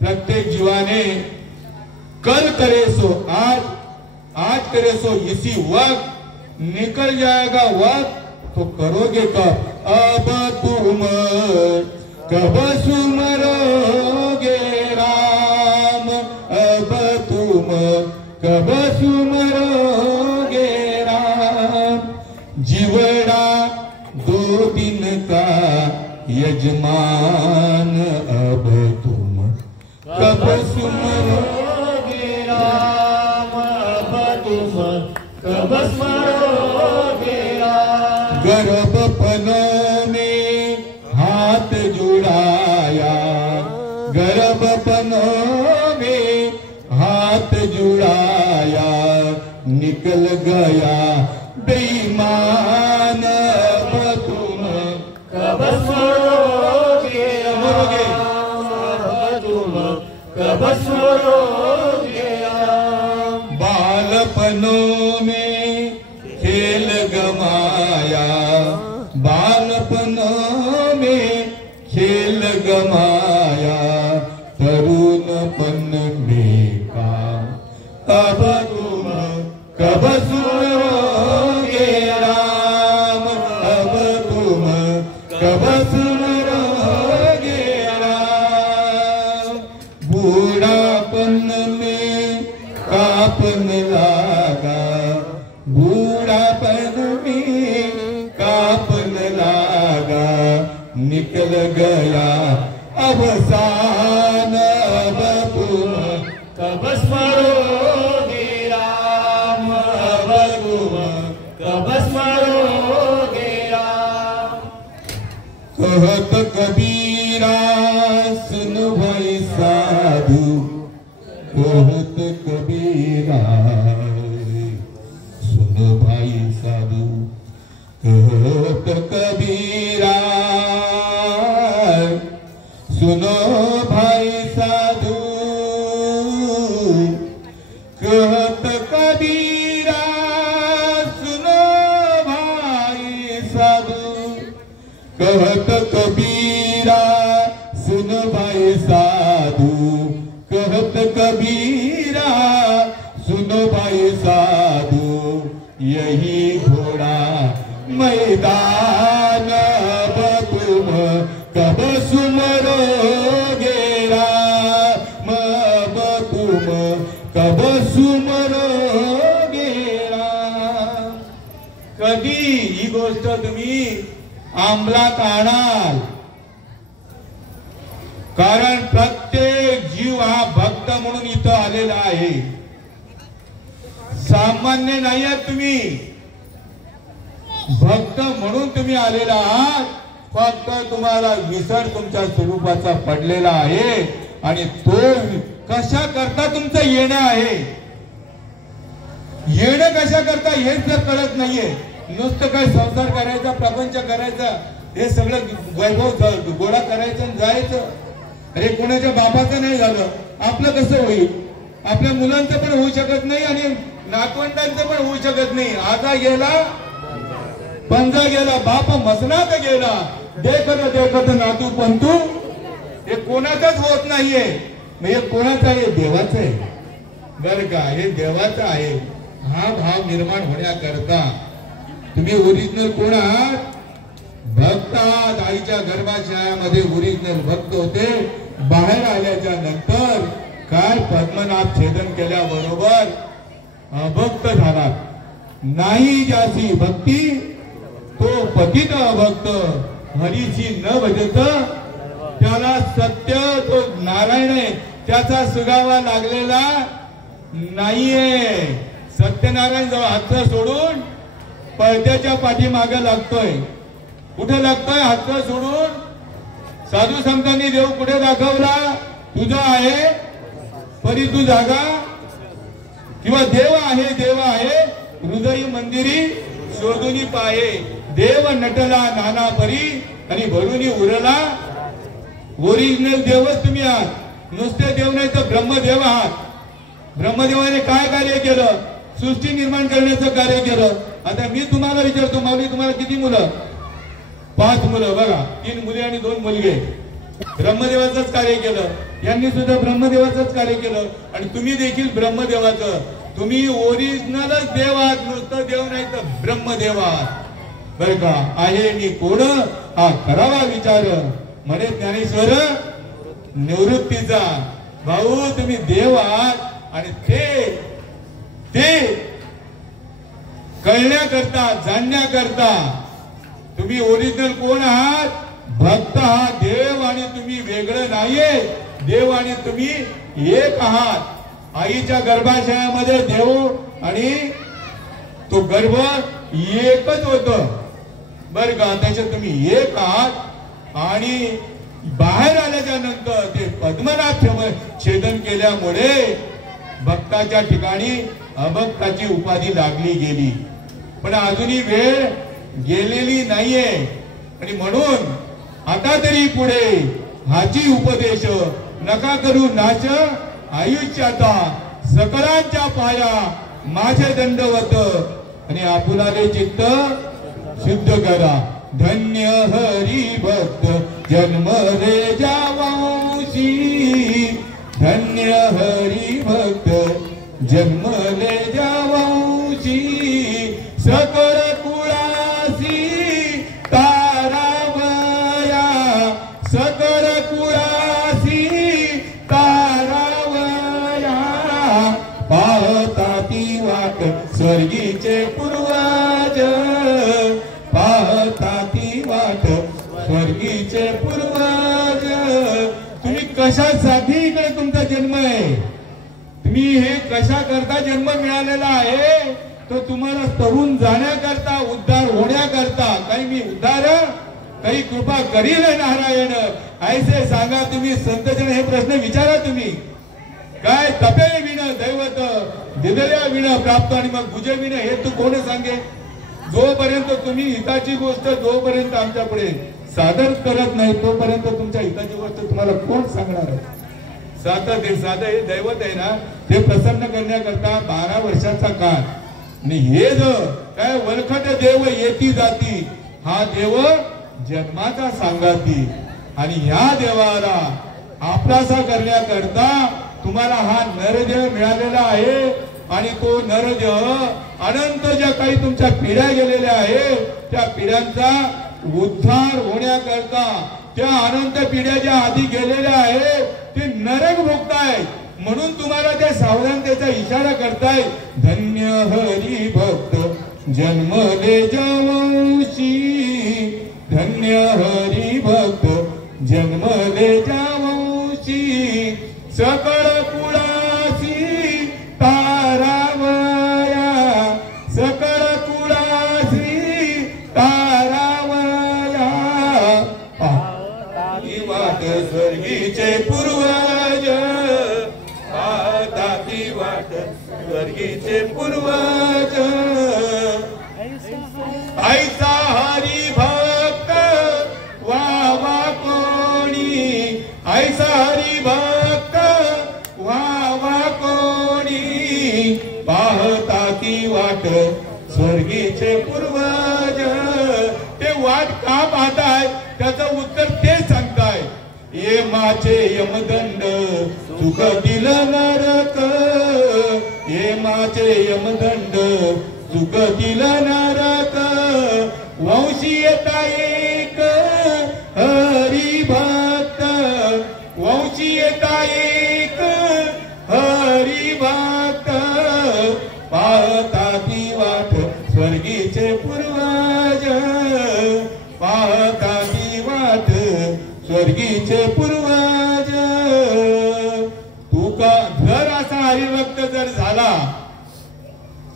प्रत्येक जीवाने कल करे सो आज करे सो इसी वक्त निकल जाएगा वक्त तो करोगे कब. अब तुम कब सुमरोगे राम, अब तुम कब सुमरोगे राम. जीवड़ा 2 दिन का यजमान, अब तुम कब सुमरोगे राम, अब तुम कब स्मरोगे राम. गर्भपनों में हाथ जुड़ाया, गर्भपनों में हाथ जुड़ाया, निकल गया बेईमान. अब तुम कब स्मरोगे राम, अब तुम कब स्मरोगे राम. बालपनों में खेल गमाया, बालपनों में खेल गमाया, तरुणपन में काम. अब तुम कब सुमरोगे राम, अब तुम कब सुमरोगे राम. बूढ़ापन में कापन लागा, बूढ़ापन में कापन लागा, निकल गया अवसान. अब तुम कब स्मरोगे राम, अब तुम कब स्मरोगे राम. कहत कबीरा सुन भाई साधु, कहत कबीरा सुन भाई साधु, कहत कबीरा सुनो भाई साधु, कहत कबीरा सुनो भाई साधु, कहत कबीरा सुन भाई साधु, कहत कबीरा सुनो भाई साधु. यही घोड़ा मैदान, अब तुम कब सुमरोगे राम, अब तुम कब सुमरोगे राम. कधी ही गोष्ट तुम्ही अंमलात आणाल? कारण प्रत्येक जीव हा भक्त म्हणून इथं आलेला आहे. सामान्य नाही आहात तुम्ही, भक्त म्हणून तुम्ही आलेला आहात. फक्त तुम्हाला विसर तुमच्या स्वरूपाचा पडलेला आहे आणि तो कशा करता तुमचं येणं आहे. येणं कशा करता हेच जर कळत नाहीये, नुसतं काय संसार करायचा, प्रपंच करायचा, हे सगळं वैभव गोळा करायचं आणि जायचं. अरे कोणाच्या बापाचं नाही झालं, आपलं कसं होईल? आपल्या मुलांचं पण होऊ शकत नाही आणि नातवंडांचं पण होऊ शकत नाही. आता गेला पंजा गेला, बाप मसनात गेला, देखत देखत नातू पंतू. हे कोणाचाच होत नाहीये, हे कोणाचं आहे? देवाचं आहे बर का, हे देवाचं आहे. हा भाव निर्माण होण्याकरता तुम्ही ओरिजिनल कोण आहात? भक्त आहात. आईच्या गर्भाशयामध्ये ओरिजिनल भक्त होते. बाहेर आल्याच्या नंतर काय पद्मनाभ छेदन केल्याबरोबर अभक्त झाला. नाही ज्याची भक्ती तो पतित अभक्त, हरीची न भजत त्याला सत्य तो नारायण आहे, त्याचा सुगावा लागलेला नाहीये. सत्यनारायण जवळ हात सोडून पळत्याच्या पाठीमागे लागतोय. कुठे लागतोय? हात सोडून. साधू संतांनी देव कुठे दाखवला? तुझा आहे परी तू जागा, किंवा देव आहे हृदय मंदिरी शोधुनी पाये. देव नटला नाना परी आणि भरूनी उरला. ओरिजिनल देवच तुम्ही आहात, नुसते देव नाही तर ब्रह्मदेव आहात. ब्रह्मदेवाने काय कार्य केलं? सृष्टी निर्माण करण्याचं कार्य केलं. आता मी तुम्हाला विचारतो, माऊली तुम्हाला किती मुलं? 5 मुलं. बघा, 3 मुले आणि 2 मुलगे. ब्रह्मदेवाचंच कार्य केलं. यांनी सुद्धा ब्रह्मदेवाचंच कार्य केलं. आणि तुम्ही देखील ब्रह्मदेवाचं. तुम्ही ओरिजिनलच देव आहात, नुसतं देव नाही तर ब्रह्मदेव आहात बर का. आहे मी कोण हा करावा विचार, म्हणे ज्ञानेश्वर निवृत्तीचा. भाऊ तुम्ही देव आहात आणि ते कळण्याकरता जाणण्याकरता तुम्ही ओरिजिनल कोण आहात? भक्त हा देव आणि तुम्ही वेगळं नाहीये. देव आणि तुम्ही एक आहात. आईच्या गर्भाशयामध्ये देव आणि तो गर्भ एकच होत बर का. त्याच्यात तुम्ही एक आहात. आणि बाहेर आल्याच्या नंतर ते पद्मनाभ छेदन केल्यामुळे भक्ताच्या ठिकाणी अभक्ताची उपाधी लागली गेली. पण अजूनही वेळ गेलेली नाहीये. आणि म्हणून आता तरी पुढे हाची उपदेश नका करू नाश आयुष्याचा. सकळांच्या पाया माझे दंडवत आणि आपुलाले चित्त शुद्ध करा. धन्य हरी भक्त जन्मले जावंशी. धन्य हरी भक्त जन्मले जावंशी. सकळ कुळासी तारावया. सकळ कुळासी तारावया. पाहता ती वाट स्वर्गीचे पूर्वज. पाहता ती वाट स्वर्गीचे पूर्वज. तुम्ही कशासाठी इकडे तुमचा जन्म आहे? तुम्ही हे कशा करता जन्म मिळालेला आहे? तो तुम्हाला तरुण जाण्याकरता, उद्धार होण्याकरता. काही मी उद्धार, काही कृपा करील नारायण ऐसे सांगा तुम्ही संतजन. हे प्रश्न विचारा तुम्ही. काय तपे विण दैवत दिदल्या विण प्राप्त आणि मग गुजे विण हे तू कोण सांगे? जोपर्यंत तुम्ही हिताची गोष्ट जोपर्यंत आमच्या पुढे सादर करत नाही तोपर्यंत तुमच्या हिताची गोष्ट तुम्हाला कोण सांगणार आहे? साधं हे दैवत आहे ना, ते प्रसन्न करण्याकरता 12 वर्षाचा काळ. आणि हे जो काय वलखट देव येती जाती, हा देव जन्माचा सांगाती. आणि या देवाला आपलासा करण्याकरता तुम्हाला हा नरदेह मिळालेला आहे. आणि तो नरदेह अनंत ज्या काही तुमच्या पिढ्या गेलेल्या आहे त्या पिढ्यांचा उद्धार होण्याकरता, त्या अनंत पिढ्या ज्या आधी गेलेल्या आहे ते नरक भोगताय. म्हणून तुम्हाला त्या सावधानतेचा इशारा करताय. धन्य हरी भक्त जन्मले जावंशी. धन्य हरी भक्त जन्मले जावंशी. सकळ कुळासी तारावया. सकळ कुळासी तारावया. पाहता ती वाट स्वर्गीचे पूर्वज. पाहता ती वाट स्वर्गीचे पूर्वज. ऐसा हरी भक्त वावा कोणी. ऐसा हरी भक्त वावा कोणी. पाहता ती वाट स्वर्गीचे पूर्वज. हेमाचे यमदंड चुकतील नरक, हेमाचे यमदंड चुकतील नरक, वंशीयता एक हरिभक्त, वंशीयता एक हरिभक्त, पाहता ती वाट स्वर्गीचे पूर्वज, पाहता ती वाट स्वर्गीचे पूर्वज. तू का जर असा हरिभक्त जर झाला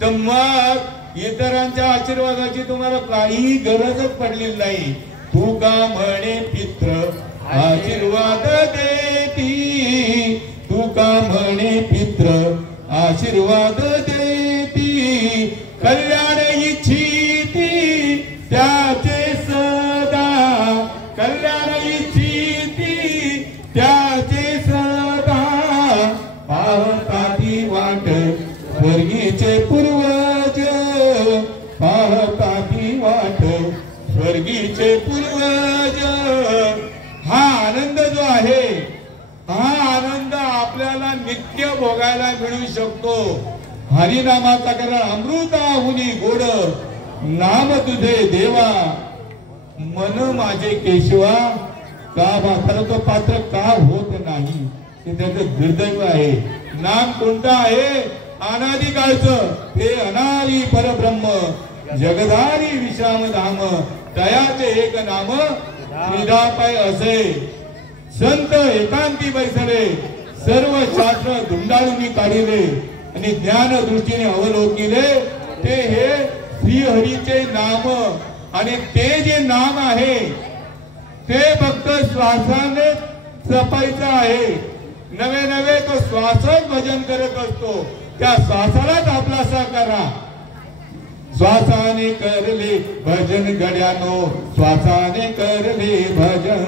तर मग इतरांच्या आशीर्वादाची तुम्हाला काहीही गरजच पडलेली नाही. तू का म्हणे पित्र आशीर्वाद देती, तू का म्हणे पित्र आशीर्वाद देती, कल्याण इच्छिती त्याचे सदा, कल्याण इच्छिती त्याचे सदा, पाहता ती वाट स्वर्गीचे पूर्वज, पाहता ती वाट स्वर्गीचे पूर्वज. हा आनंद जो आहे, हा आनंद आपल्याला नित्य भोगायला मिळू शकतो. हरिनामाचा कारण अमृताहुनी गोड, नाम तुझे देवा मन माझे केशवा, का खरं तो पात्र का होत नाही ते त्याचं दुर्दैव आहे. नाम कोणतं आहे? अनादिकाळचं, ते अनादी परब्रह्म जगधारी विश्राम धाम, तयाचे एक नाम श्रीदापाय असे. संत एकांती बैसले, सर्व शास्त्र धुंडाळून काढिले आणि ज्ञान दृष्टीने अवलोकिले, ते हे श्रीहरीचे नाम. आणि ते जे नाम आहे ते फक्त श्वासाने जपायचं आहे. नवे नवे तो श्वासच भजन करत असतो. त्या श्वासालाच आपलासा करा. श्वासाने करले भजन गड्यानो, श्वासाने करले भजन,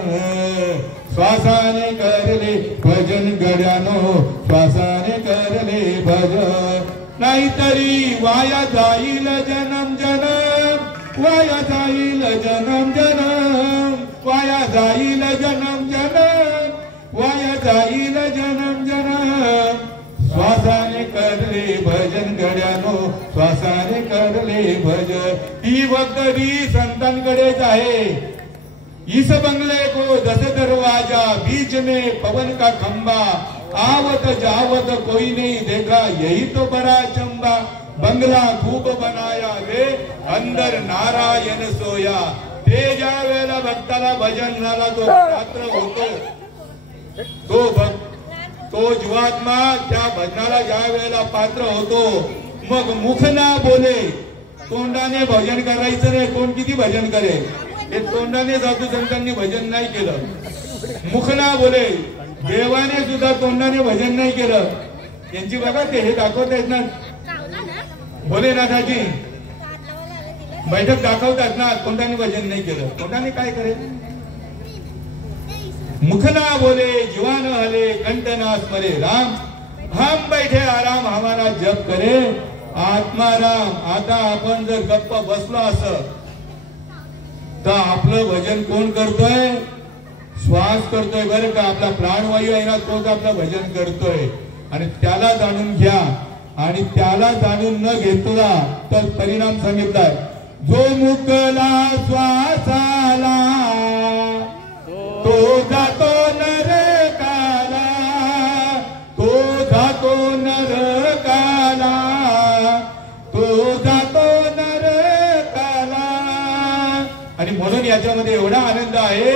श्वासाने करले भजन गड्यानो, श्वासाने करले भजन. नाहीतरी वाया जाईल जन्म जन्म, वाया जाईल जन्म जन्म, वाया जाईल जन्म जन्म, वाया जाईल जन्म जन्म. श्वासाने करले भजन गड्यानो, श्वासाने करले भजन. ही भक्ती संतांकडेच आहे. इस बंगले को 10 दरवाजा, बीच में पवन का खंबा, आवत जावत कोई नहीं देखा, यही तो बड़ा चंबा. बंगला खूप बनाया रे, अंदर नारायण सोया. ते ज्या वेळेला भक्ताला भजन झाला तो पात्र होतो, तो भक्त, तो जीवात्मा त्या भजनाला ज्या वेळेला पात्र होतो, मग मुख ना बोले, तोंडाने भजन करायचं नाही. कोण किती भजन करेल? हे तोंडाने साधू संतांनी भजन नाही केलं. मुख ना बोले, देवाने सुद्धा तोंडाने भजन नाही केलं. यांची बघा ते हे दाखवतायत ना भोलेनाथाची बैठक दाखवतात ना, तोंडाने भजन नाही केलं. तोंडाने काय करेल? मुखना बोले जीवान हले, कंठना स्मरे राम, हम बैठे आराम हमारा जप करे आत्माराम. आता आपण जर गप्प बसलो असं तर आपलं भजन कोण करतोय? श्वास करतोय बरं का. आपला प्राणवायू आहे ना, तोच आपलं भजन करतोय. आणि त्याला जाणून घ्या. आणि त्याला जाणून न घेतला तर परिणाम सांगितलाय. जो मुकला श्वासाला तो जातो नरकाला, तो जातो नरकाला, तो जातो नरकाला. आणि म्हणून याच्यामध्ये एवढा आनंद आहे.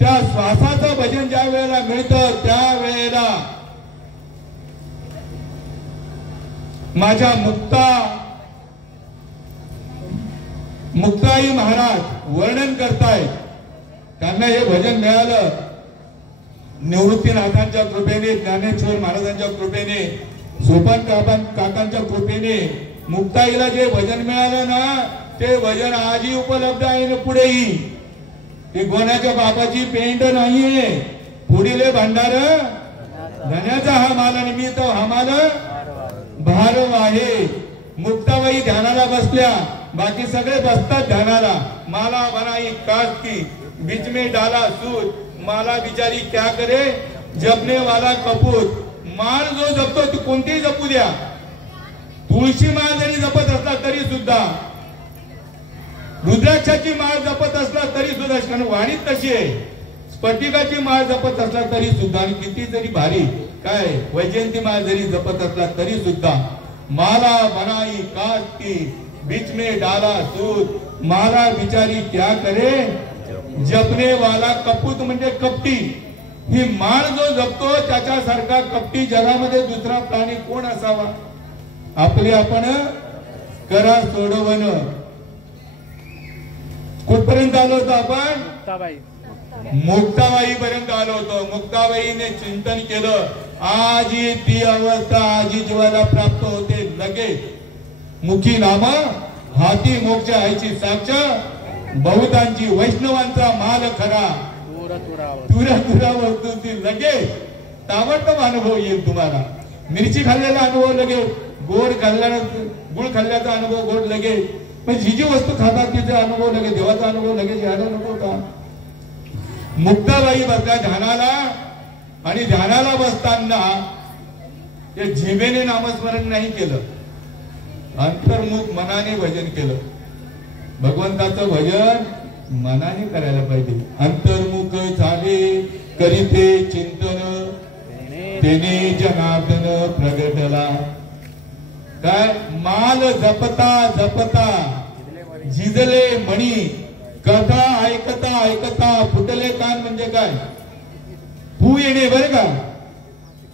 त्या श्वासाचं भजन ज्या वेळेला मिळतं त्या वेळेला माझ्या मुक्ताई महाराज वर्णन करतायत. त्यांना हे भजन मिळालं निवृत्तीनाथांच्या कृपेने, ज्ञानेश्वर महाराजांच्या कृपेने, सोपान काकांच्या कृपेने. मुक्ताईला जे भजन मिळालं ना, ते भजन आजही उपलब्ध आहे ना पुढेही. ते गोण्याच्या बाबाची पेंट नाहीये. पुढील भांडार धन्याचा हा माल आणि मी तो हा माल भारव आहे. मुक्ताबाई ध्यानाला बसल्या, बाकी सगळे बसतात ध्यानाला. माला बनाई कास की, बीच में डाला सूत, माला बिचारी क्या करे जपने वाला कपूत. माळ जो जपतो ती कोणतीही जपू द्या, तुळशी माळ जरी जपत असला तरी सुद्धा, रुद्राक्षाची माळ जपत असला तरी सुद्धा, कारण वाणीत तशी आहे. स्फटिकाची माळ जपत असला तरी सुद्धा, आणि किती जरी भारी काय वैजयंती माळ जरी जपत असला तरी सुद्धा, माला बनाई काट की बीच में डाला सूत. माला बिचारी क्या करे जपने वाला कपूत म्हणजे कपटी. ही माळ जो जपतो त्याच्यासारखा कपटी जगामध्ये दुसरा प्राणी कोण असावा. आपले आपण करा सोडवण. कुठपर्यंत आलो होतो आपण? मुक्ताबाई पर्यंत आलो होतो. मुक्ताबाईने चिंतन केलं. आजी ती अवस्था आजी जीवाला प्राप्त होते लगेच. मुखी नाम हाती मोक्ष आईची साक्ष, बहुतांची वैष्णवांचा माल खरा, तुरा तुरा वस्तूंची लगेच ताबडतोब अनुभव येईल तुम्हाला. मिरची खाल्लेला अनुभव लगेच, गोड खाल्ल्यानं गुळ खाल्ल्याचा अनुभव गोड लगेच. पण जी जी वस्तू खातात तिचा अनुभव लगेच, देवाचा अनुभव लगेच यायला नको का. मुक्ताबाई बसल्या ध्यानाला, आणि ध्यानाला बसताना ते जिभेने नामस्मरण नाही केलं, अंतर्मुख मनाने भजन केलं. भगवंताचं भजन मनाने करायला पाहिजे. अंतर्मुख झाले करीते चिंतन, तेने जनार्दन प्रगटला. काय माल जपता जपता झिजले मणी, कथा ऐकता ऐकता फुटले कान. म्हणजे काय फू येणे बरं का,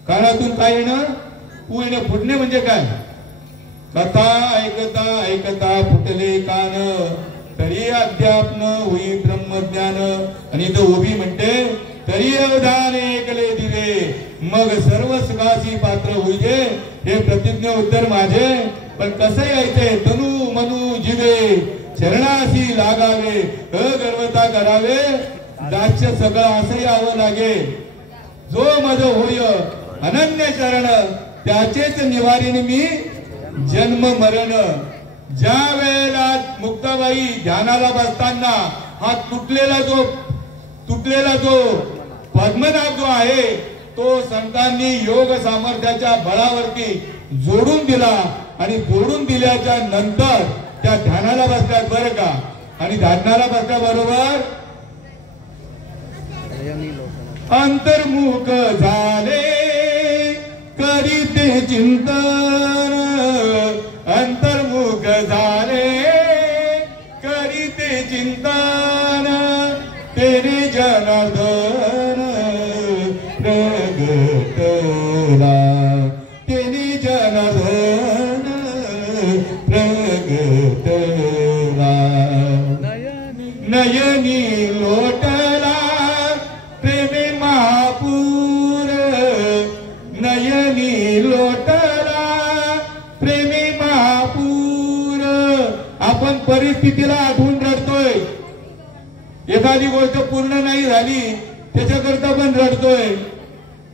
कानातून काय येणं फू येणे. फुटणे म्हणजे काय, कथा ऐकता ऐकता फुटले कान, तरी अद्याप न होई ब्रह्मज्ञान. आणि इथं उभी म्हणते तरी अवधान ऐकले दिले, मग सर्व सुखाची पात्र होईजे. हे प्रतिज्ञा उत्तर माझे. पण कसं यायचंय, तनु मनु जिवे चरणाशी लागावे, गर्वता करावे, दास्य सगळं असं यावं लागे. जो मज होय अनन्य शरण, त्याचेच निवारीन मी जन्म मरण. ज्या वेळेला मुक्ताबाई ध्यानाला बसताना हा तुटलेला जो पद्मनाभ जो आहे तो संतांनी योग सामर्थ्याच्या बळावरती जोडून दिला. आणि जोडून दिल्याच्या नंतर त्या ध्यानाला बसल्यात बरं का. आणि ध्यानाला बसल्या बरोबर अंतर्मुख झाले करीते चिंतन, अंतर्मुख झाले करीते चिंतन, तेने जनार्दन प्रगटला, तेने जनार्दन प्रगटला. नयनी लोटला प्रेमे महापूर, नयनी लोटला प्रेमे महापूर. आपण परिस्थितीला आठवून रडतोय. एखादी गोष्ट पूर्ण नाही झाली त्याच्याकरता पण रडतोय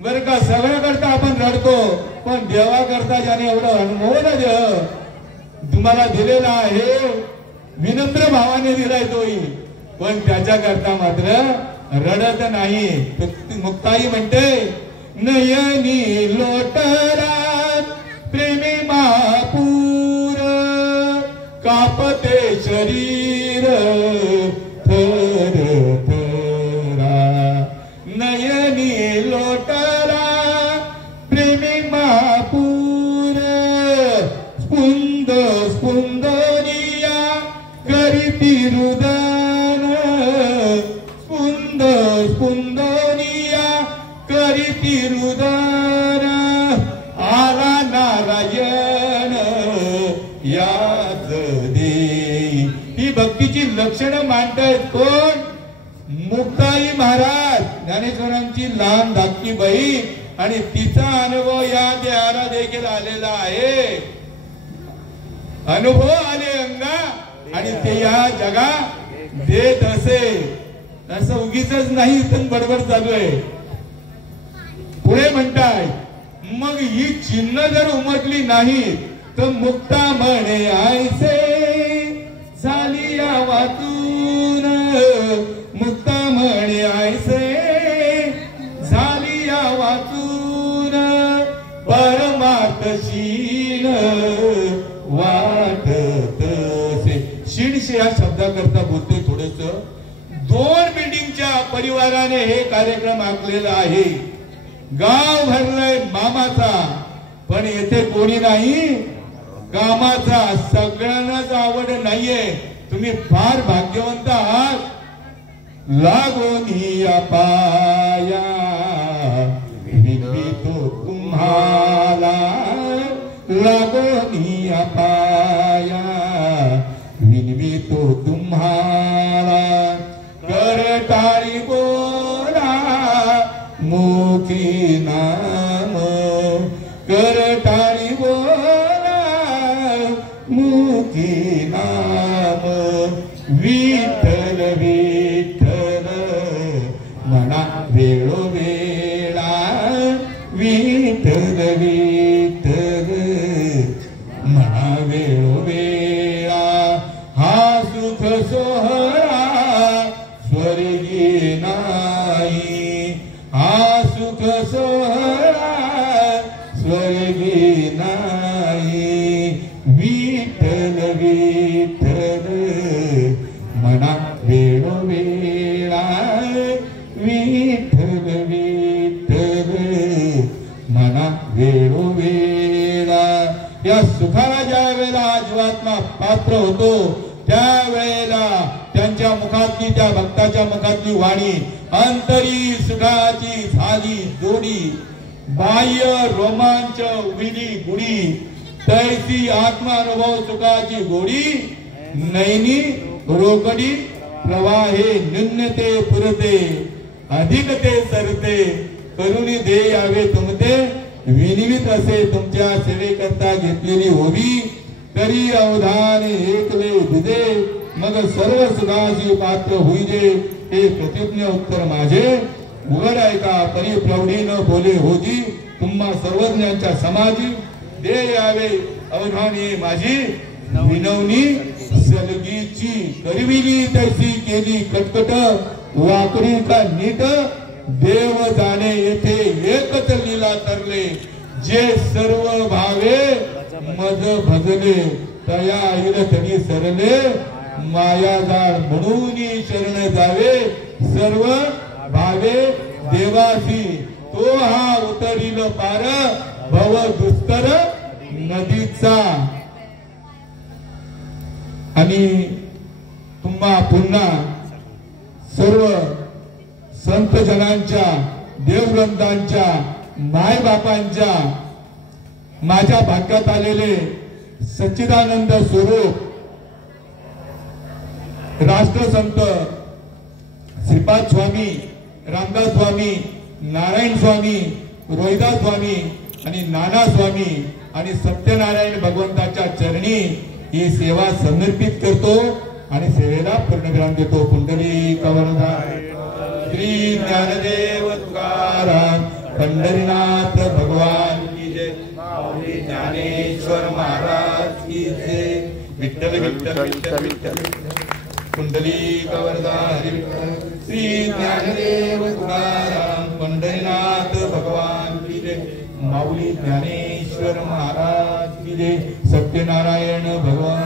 बरं का. सगळ्याकरता आपण रडतो, पण देवाकरता ज्याने एवढा अनुभव देव तुम्हाला दिलेला आहे, विनम्र भावाने दिलाय तोही, पण त्याच्याकरता मात्र रडत नाही. मुक्ताई म्हणते नयनी लोटला प्रेमी महापूर, कापते शरीर थर थरा. नयनी लोटला प्रेमी महापूर, स्पुंद स्पुंदनिया करीती रुदन, स्पुंद स्पुंदनिया करीती रुदन. आला नारायण याच देई. ही भक्तीची लक्षणं मांडतायत कोण? मुक्ताई महाराज, ज्ञानेश्वरांची लहान धाकटी बाई. आणि तिचा अनुभव या देहाला देखील आलेला आहे. अनुभव आले अंगा, आणि ते या जगा देत असे. असं उगीच नाही तर बडबड चालू आहे. पुढे म्हणताय मग ही चिन्ह जर उमटली नाही तर मुक्ता म्हणे आयसे झाली या वातून, मुक्ता म्हणे आयसे शीण वाटतसे. शीणशे या शब्दाकरता बोलतोय थोडस. 2 बिल्डिंगच्या परिवाराने हे कार्यक्रम आखलेला आहे. गाव भरलंय मामाचा, पण येथे कोणी नाही कामाचा. सगळ्यांनाच आवड नाहीये. तुम्ही फार भाग्यवंत आहात. लागोनी पाया विनवितो तुम्हाला, लागोनी पाया विनवितो तुम्हाला. करताळी बोला मुखी नाम, करताळी बोला मुखी नाम. विठ्ठल विठ्ठल म्हणा वेळोवेळा, विठ्ठल विठ्ठल म्हणा वेळोवेळा. हा सुख सोहळा स्वर्गी नाही, हा सुख सोहळा स्वर्गी नाही. विठ्ठल विठ्ठल म्हणा वेळोवेळा, विठ्ठल विठ्ठल म्हणा वेळोवेळा. या सुखाला ज्या वेळेला जीवात्मा पात्र होतो त्यावेळेला त्यांच्या मुखातली, त्या भक्ताच्या मुखातली वाणी अंतरी सुखाची झाली जोडी. बाह्य रोमांच विधी गुढी, तैसी आत्मानुभव सुखाची गोडी. नैनी रोकडी प्रवाहे न्यूनते पुरते, अधिकते सरते. करुणी दे यावे तुमते, विनिमित असे तुमच्या सेवेकरता घेतलेली होवी. तरी अवधान एकले दिदे, मग सर्व सुखाची पात्र होईजे. हे प्रतिज्ञ उत्तर माझे. उघड ऐका परी प्रौढीनं बोले होजी, तुम्हा सर्वज्ञांच्या समाजी. दे यावे अवधाने माझी, विनवणी सलगीची. करविली तैसी केली कटकट, वाकडी का नीट. देव जाणे येथे एकच लीला तरले, जे सर्व भावे मज भजले. तया आईला तरी सरले, माया जाळ म्हणून शरण जावे. सर्व भावे देवासी, तो हा उतरील पार भव दुस्तर नदीचा. आणि तुम्हा पुन्हा सर्व संत जनांच्या, देववृंदांच्या, मायबापांच्या, माझ्या भाग्यात आलेले सच्चिदानंद स्वरूप राष्ट्रसंत श्रीपाद स्वामी, रामदास स्वामी, नारायण स्वामी, रोहिदास स्वामी आणि नाना स्वामी आणि सत्यनारायण भगवंताच्या चरणी ही सेवा समर्पित करतो आणि सेवेला पूर्णविराम देतो. पुंडलिक वरदा श्री ज्ञानदेव तुकाराम पंढरीनाथ भगवान की जय. माऊली ज्ञानेश्वर महाराज की जय. विठ्ठल विठ्ठल विठ्ठल विठ्ठल. पुंडलिक वरदा हरी. श्री ज्ञानदेव तुकाराम पंढरीनाथ भगवान की जय. माऊली ज्ञानेश्वर महाराज की जय. सत्यनारायण भगवान